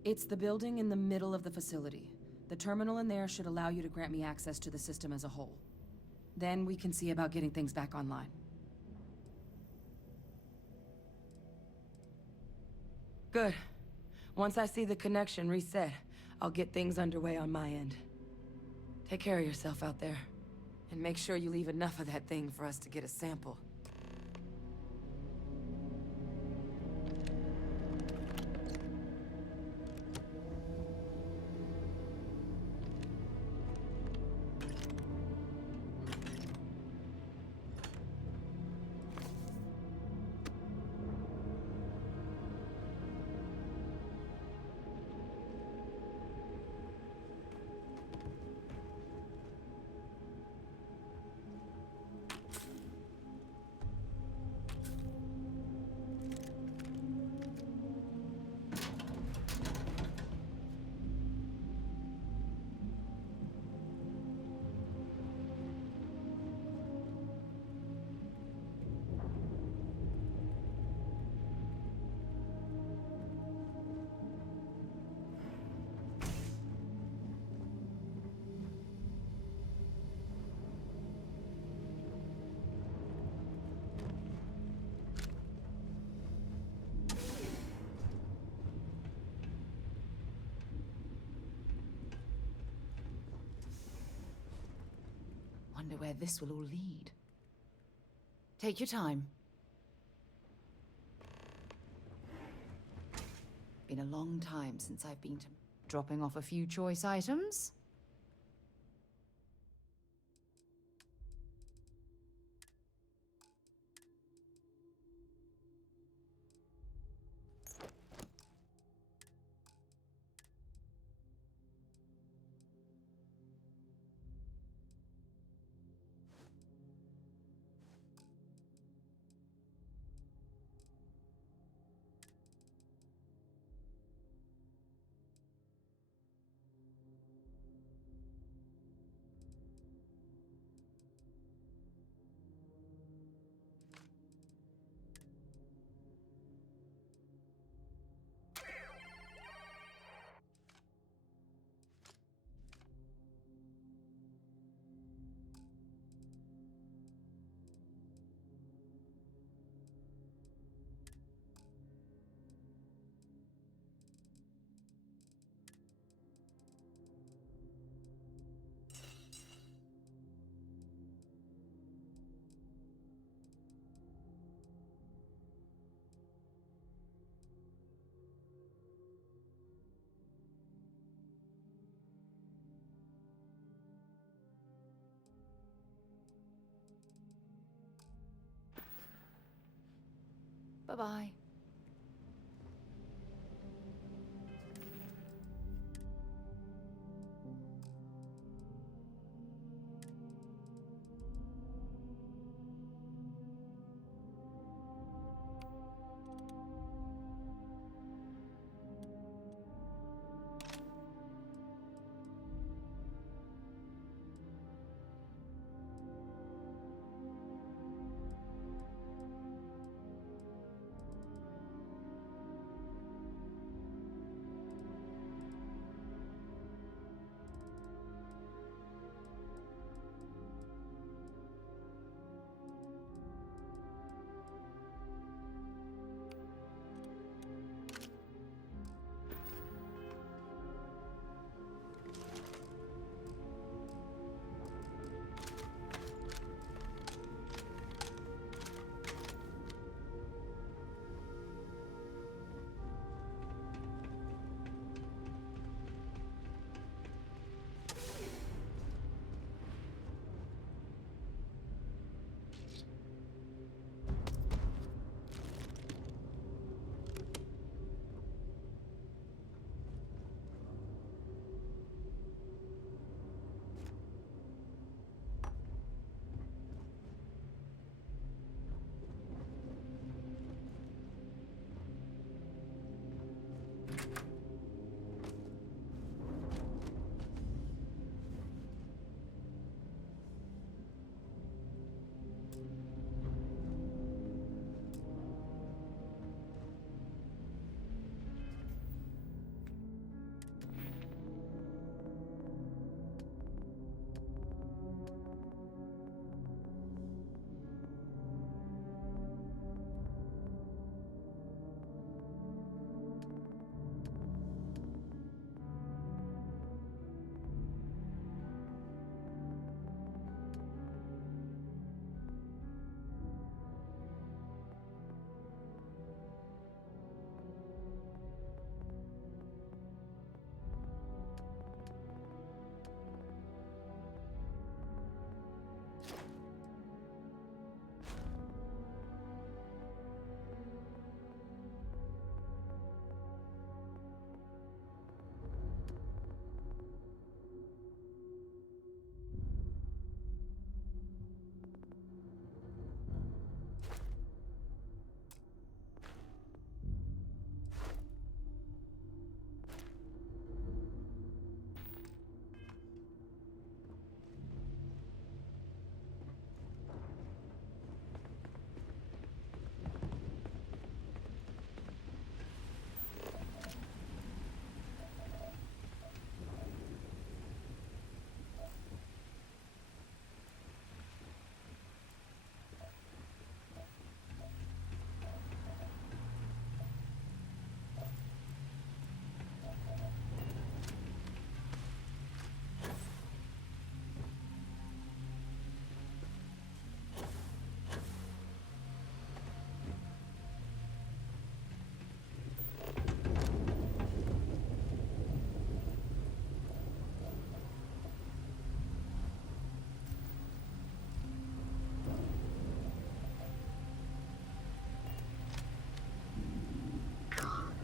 It's the building in the middle of the facility. The terminal in there should allow you to grant me access to the system as a whole. Then we can see about getting things back online. Good. Once I see the connection reset, I'll get things underway on my end. Take care of yourself out there. And make sure you leave enough of that thing for us to get a sample. Wonder where this will all lead. Take your time. Been a long time since I've been to dropping off a few choice items. Bye-bye.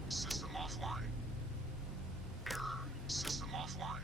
System offline. System offline.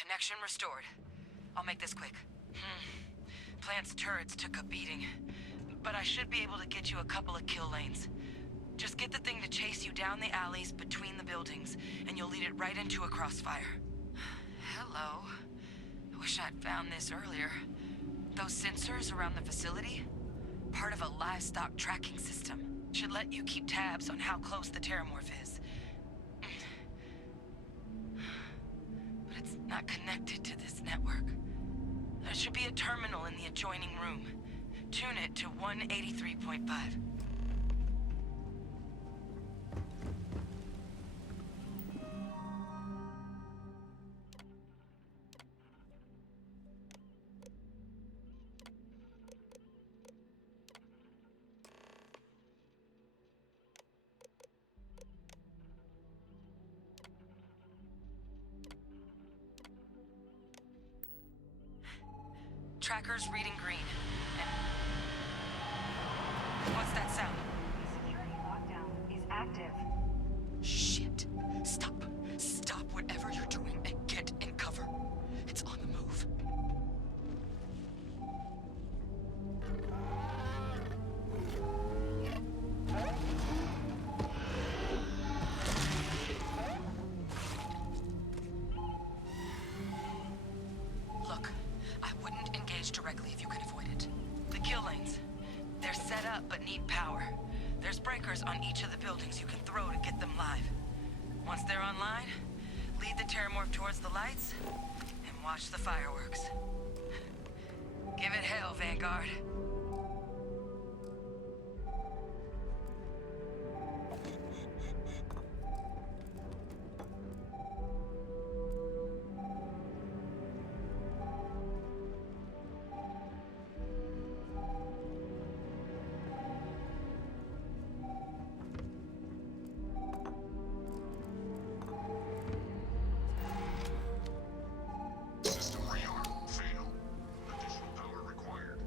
Connection restored. I'll make this quick. Plant's turrets took a beating, but I should be able to get you a couple of kill lanes. Just get the thing to chase you down the alleys between the buildings, and you'll lead it right into a crossfire. Hello. I wish I'd found this earlier. Those sensors around the facility? Part of a livestock tracking system. Should let you keep tabs on how close the terramorph is. But it's not connected to this network. There should be a terminal in the adjoining room. Tune it to 183.5. Tracker's reading green. And what's that sound? The security lockdown is active. Shit. Stop. Stop whatever you're doing and get in cover. It's on the move. Look, I wouldn't engage directly if you can avoid it. The kill lanes. They're set up but need power. There's breakers on each of the buildings you can throw to get them live. Once they're online, lead the terramorph towards the lights and watch the fireworks. Give it hell, Vanguard. System rearm. Fail. Additional power required.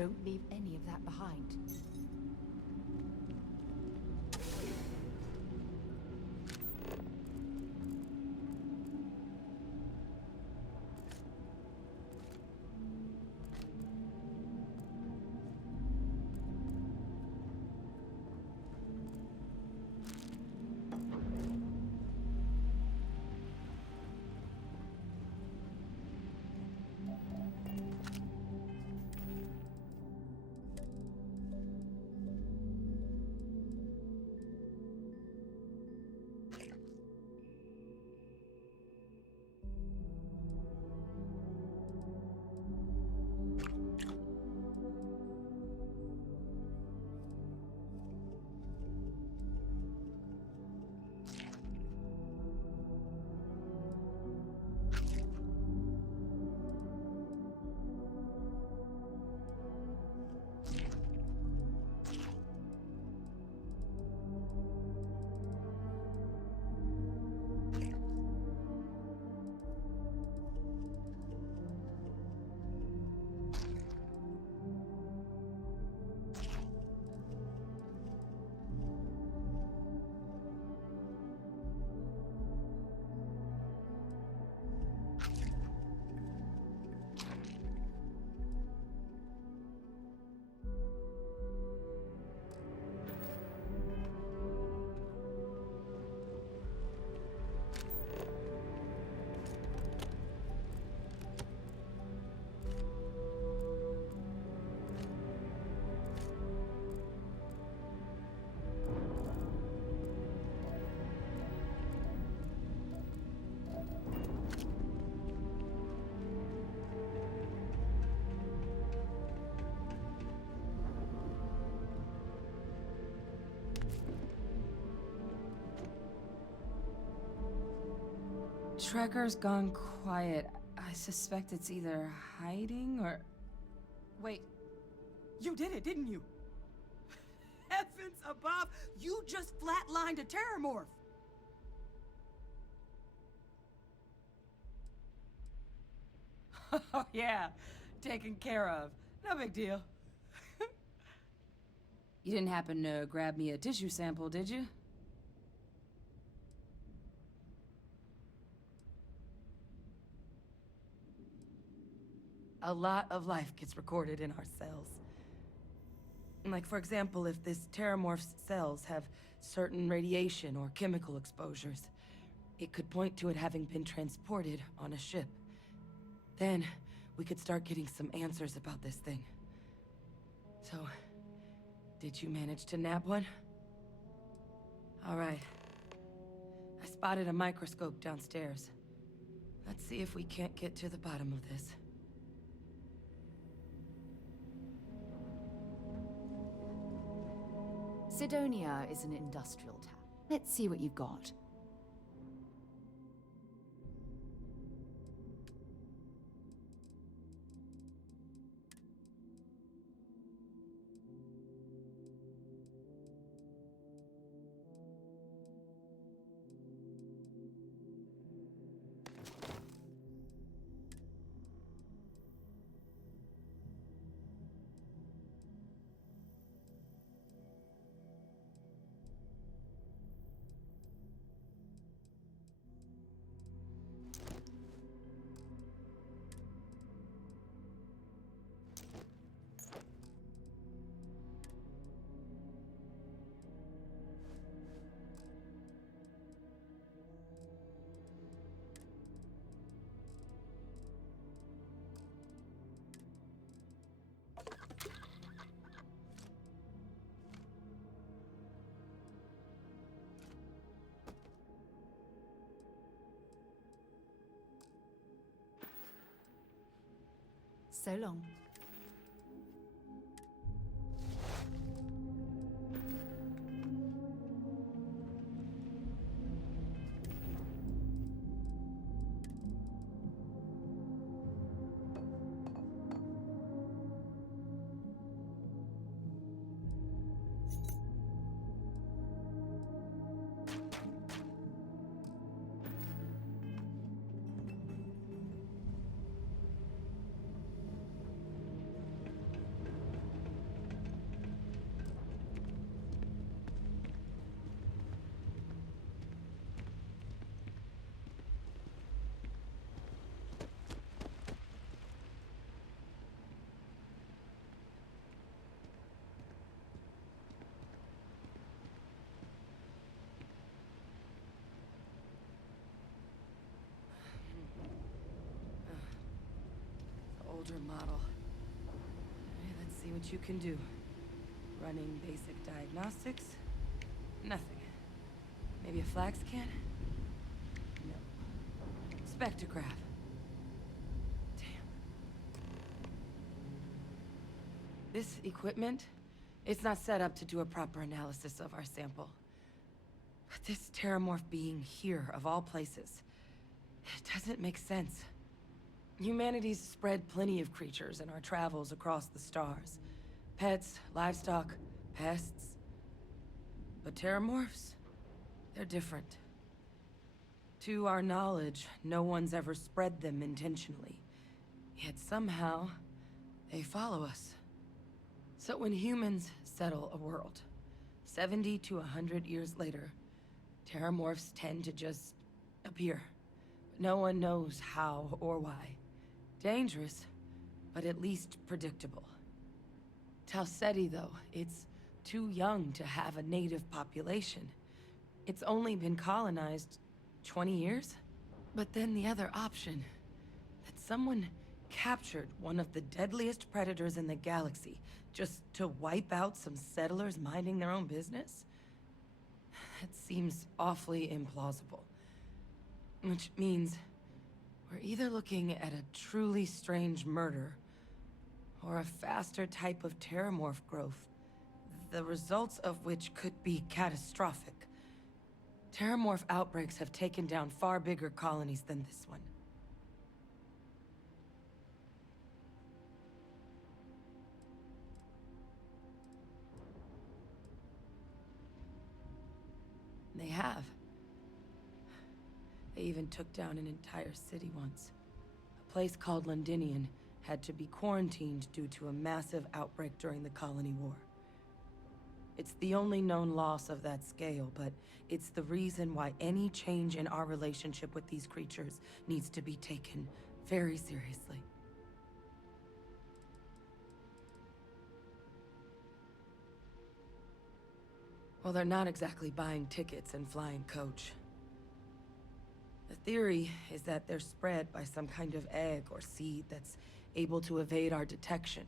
Don't leave any of that behind. Trekker's gone quiet. I suspect it's either hiding or... Wait. You did it, didn't you? Heavens above! You just flatlined a terramorph! Oh, yeah. Taken care of. No big deal. You didn't happen to grab me a tissue sample, did you? A lot of life gets recorded in our cells. Like, for example, if this terramorph's cells have certain radiation or chemical exposures, it could point to it having been transported on a ship. Then, we could start getting some answers about this thing. So, did you manage to nab one? All right. I spotted a microscope downstairs. Let's see if we can't get to the bottom of this. Sidonia is an industrial town. Let's see what you've got. So long. older model. Okay, let's see what you can do. Running basic diagnostics? Nothing. Maybe a flax can? No. Spectrograph. Damn. This equipment, it's not set up to do a proper analysis of our sample. But this terramorph being here, of all places, it doesn't make sense. Humanity's spread plenty of creatures in our travels across the stars. Pets, livestock, pests. But terramorphs? They're different. To our knowledge, no one's ever spread them intentionally. Yet somehow, they follow us. So when humans settle a world, 70 to 100 years later, terramorphs tend to just appear. No one knows how or why. Dangerous, but at least predictable. Ceti, though, it's too young to have a native population. It's only been colonized 20 years? But then the other option, that someone captured one of the deadliest predators in the galaxy just to wipe out some settlers minding their own business? That seems awfully implausible. Which means we're either looking at a truly strange murder or a faster type of terramorph growth, the results of which could be catastrophic. Terramorph outbreaks have taken down far bigger colonies than this one. They have. They even took down an entire city once. A place called Londinian had to be quarantined due to a massive outbreak during the Colony War. It's the only known loss of that scale, but it's the reason why any change in our relationship with these creatures needs to be taken very seriously. Well, they're not exactly buying tickets and flying coach. The theory is that they're spread by some kind of egg or seed that's able to evade our detection.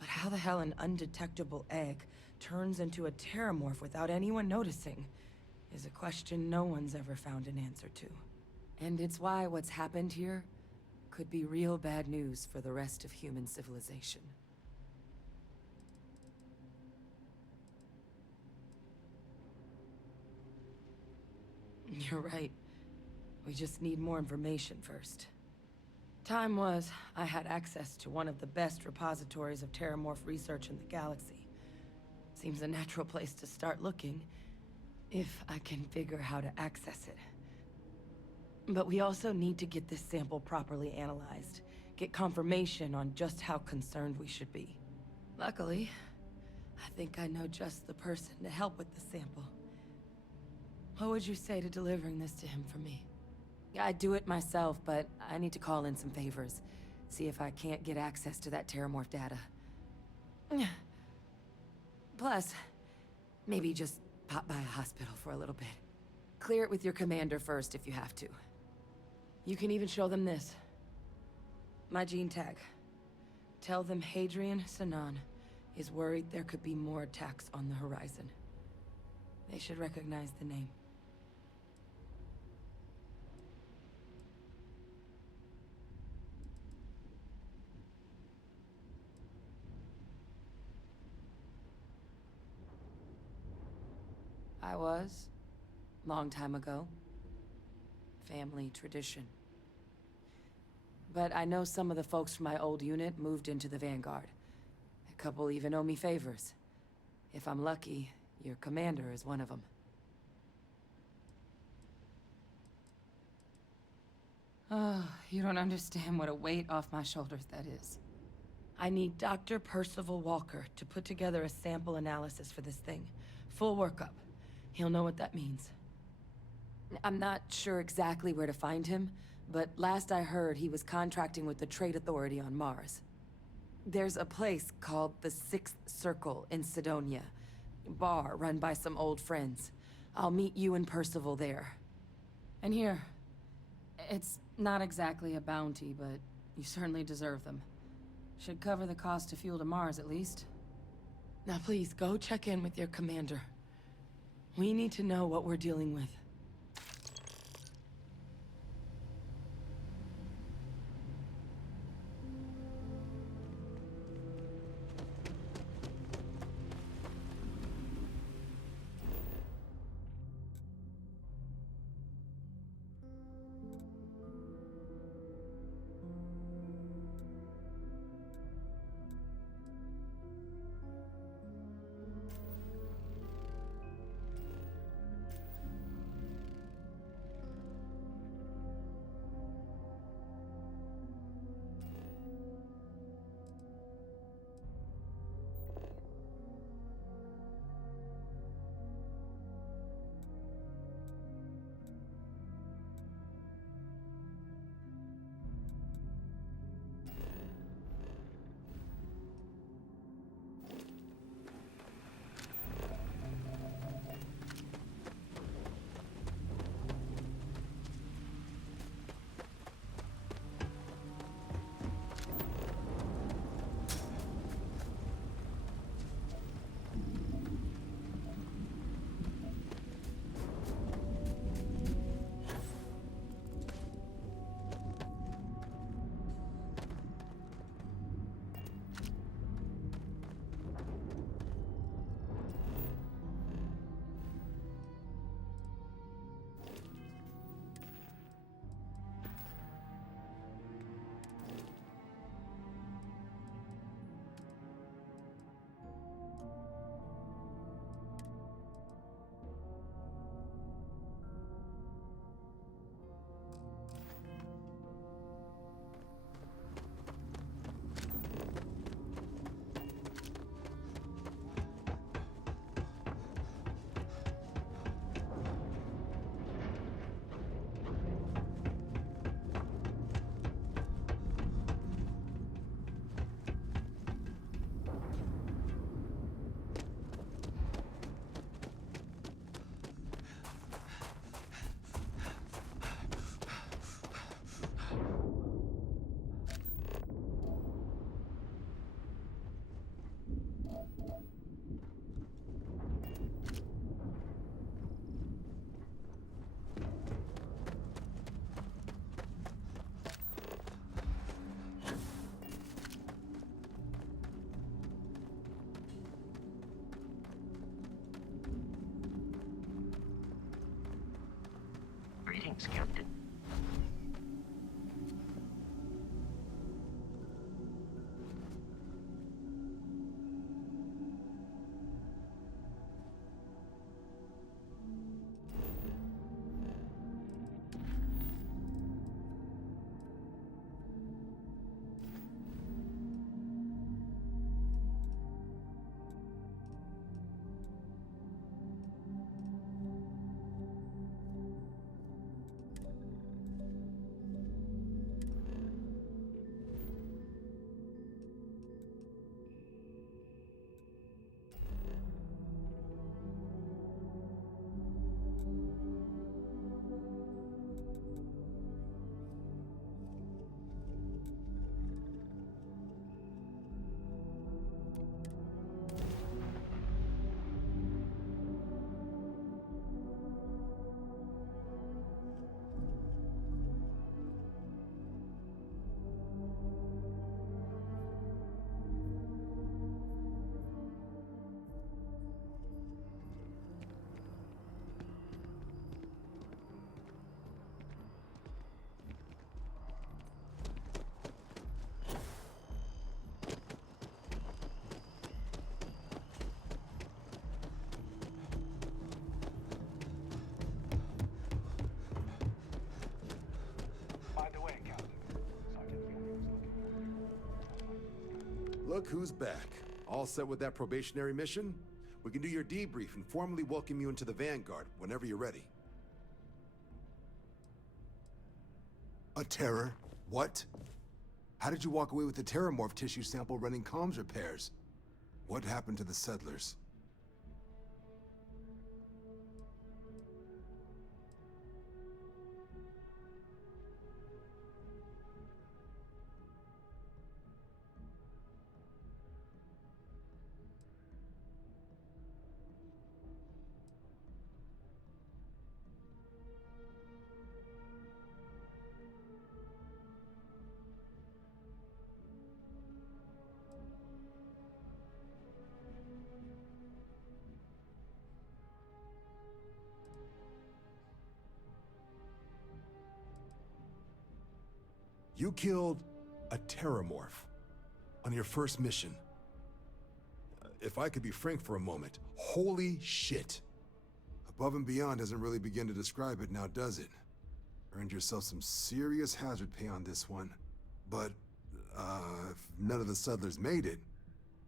But how the hell an undetectable egg turns into a terramorph without anyone noticing is a question no one's ever found an answer to. And it's why what's happened here could be real bad news for the rest of human civilization. You're right. We just need more information first. Time was, I had access to one of the best repositories of terramorph research in the galaxy. Seems a natural place to start looking, if I can figure how to access it. But we also need to get this sample properly analyzed, get confirmation on just how concerned we should be. Luckily, I think I know just the person to help with the sample. What would you say to delivering this to him for me? I'd do it myself, but I need to call in some favors. See if I can't get access to that terramorph data. Plus, maybe just pop by a hospital for a little bit. Clear it with your commander first if you have to. You can even show them this. My gene tag. Tell them Hadrian Sanan is worried there could be more attacks on the horizon. They should recognize the name. I was. Long time ago. Family tradition. But I know some of the folks from my old unit moved into the Vanguard. A couple even owe me favors. If I'm lucky, your commander is one of them. Oh, you don't understand what a weight off my shoulders that is. I need Dr. Percival Walker to put together a sample analysis for this thing. Full workup. He'll know what that means. I'm not sure exactly where to find him, but last I heard he was contracting with the Trade Authority on Mars. There's a place called the Sixth Circle in Sidonia. Bar run by some old friends. I'll meet you and Percival there. And here, it's not exactly a bounty, but You certainly deserve them. Should cover the cost to fuel to Mars, at least. Now please, go check in with your commander. We need to know what we're dealing with. Greetings, Captain. Look who's back. All set with that probationary mission? We can do your debrief and formally welcome you into the Vanguard whenever you're ready. A terror? What? How did you walk away with the terramorph tissue sample running comms repairs? What happened to the settlers? You killed a terramorph on your first mission. If I could be frank for a moment, holy shit. Above and beyond doesn't really begin to describe it now, does it? Earned yourself some serious hazard pay on this one. But, if none of the settlers made it,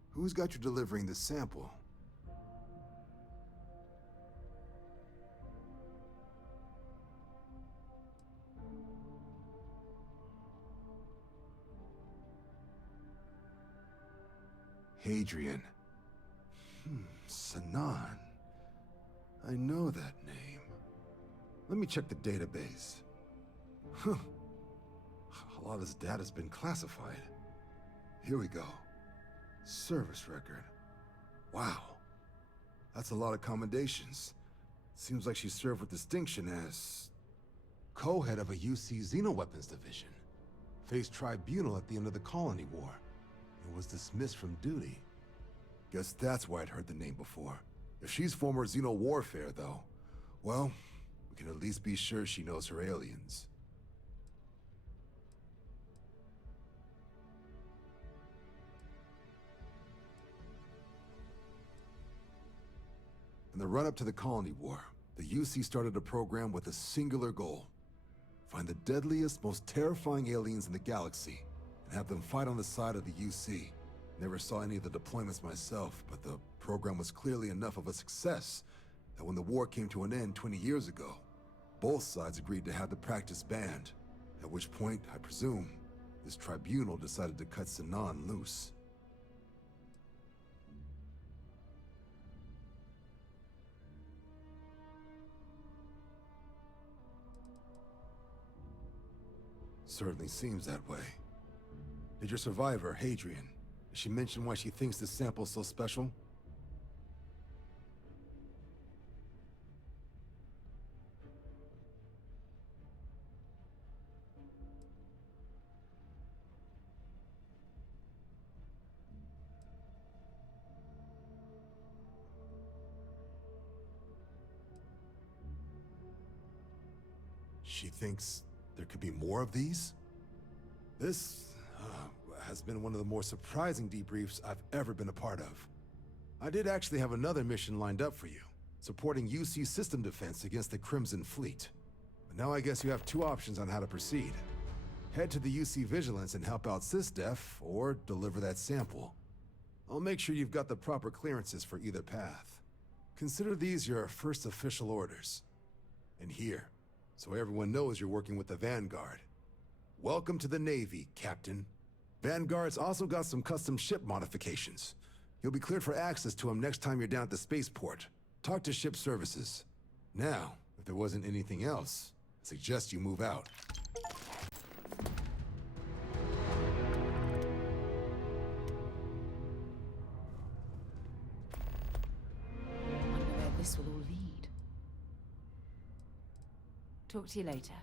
who's got you delivering the sample? Hadrian. Sanan. I know that name. Let me check the database. Huh. A lot of this data's been classified. Here we go. Service record. Wow. That's a lot of commendations. Seems like she served with distinction as co-head of a UC Xenoweapons division. Faced tribunal at the end of the Colony War. And was dismissed from duty. Guess that's why I'd heard the name before. If she's former Xeno warfare, though, well, we can at least be sure she knows her aliens. In the run-up to the Colony War, the UC started a program with a singular goal. Find the deadliest, most terrifying aliens in the galaxy, and have them fight on the side of the UC. Never saw any of the deployments myself, but the program was clearly enough of a success that when the war came to an end 20 years ago, both sides agreed to have the practice banned, at which point, I presume, this tribunal decided to cut Sanan loose. Certainly seems that way. Did your survivor, Hadrian, did she mention why she thinks this sample's so special? She thinks there could be more of these? This has been one of the more surprising debriefs I've ever been a part of. I did actually have another mission lined up for you, supporting UC system defense against the Crimson Fleet. But now I guess you have two options on how to proceed. Head to the UC Vigilance and help out SysDef, or deliver that sample. I'll make sure you've got the proper clearances for either path. Consider these your first official orders. And here, so everyone knows you're working with the Vanguard. Welcome to the Navy, Captain. Vanguard's also got some custom ship modifications. You'll be cleared for access to them next time you're down at the spaceport. Talk to ship services. Now, if there wasn't anything else, I suggest you move out. Wonder where this will all lead. Talk to you later.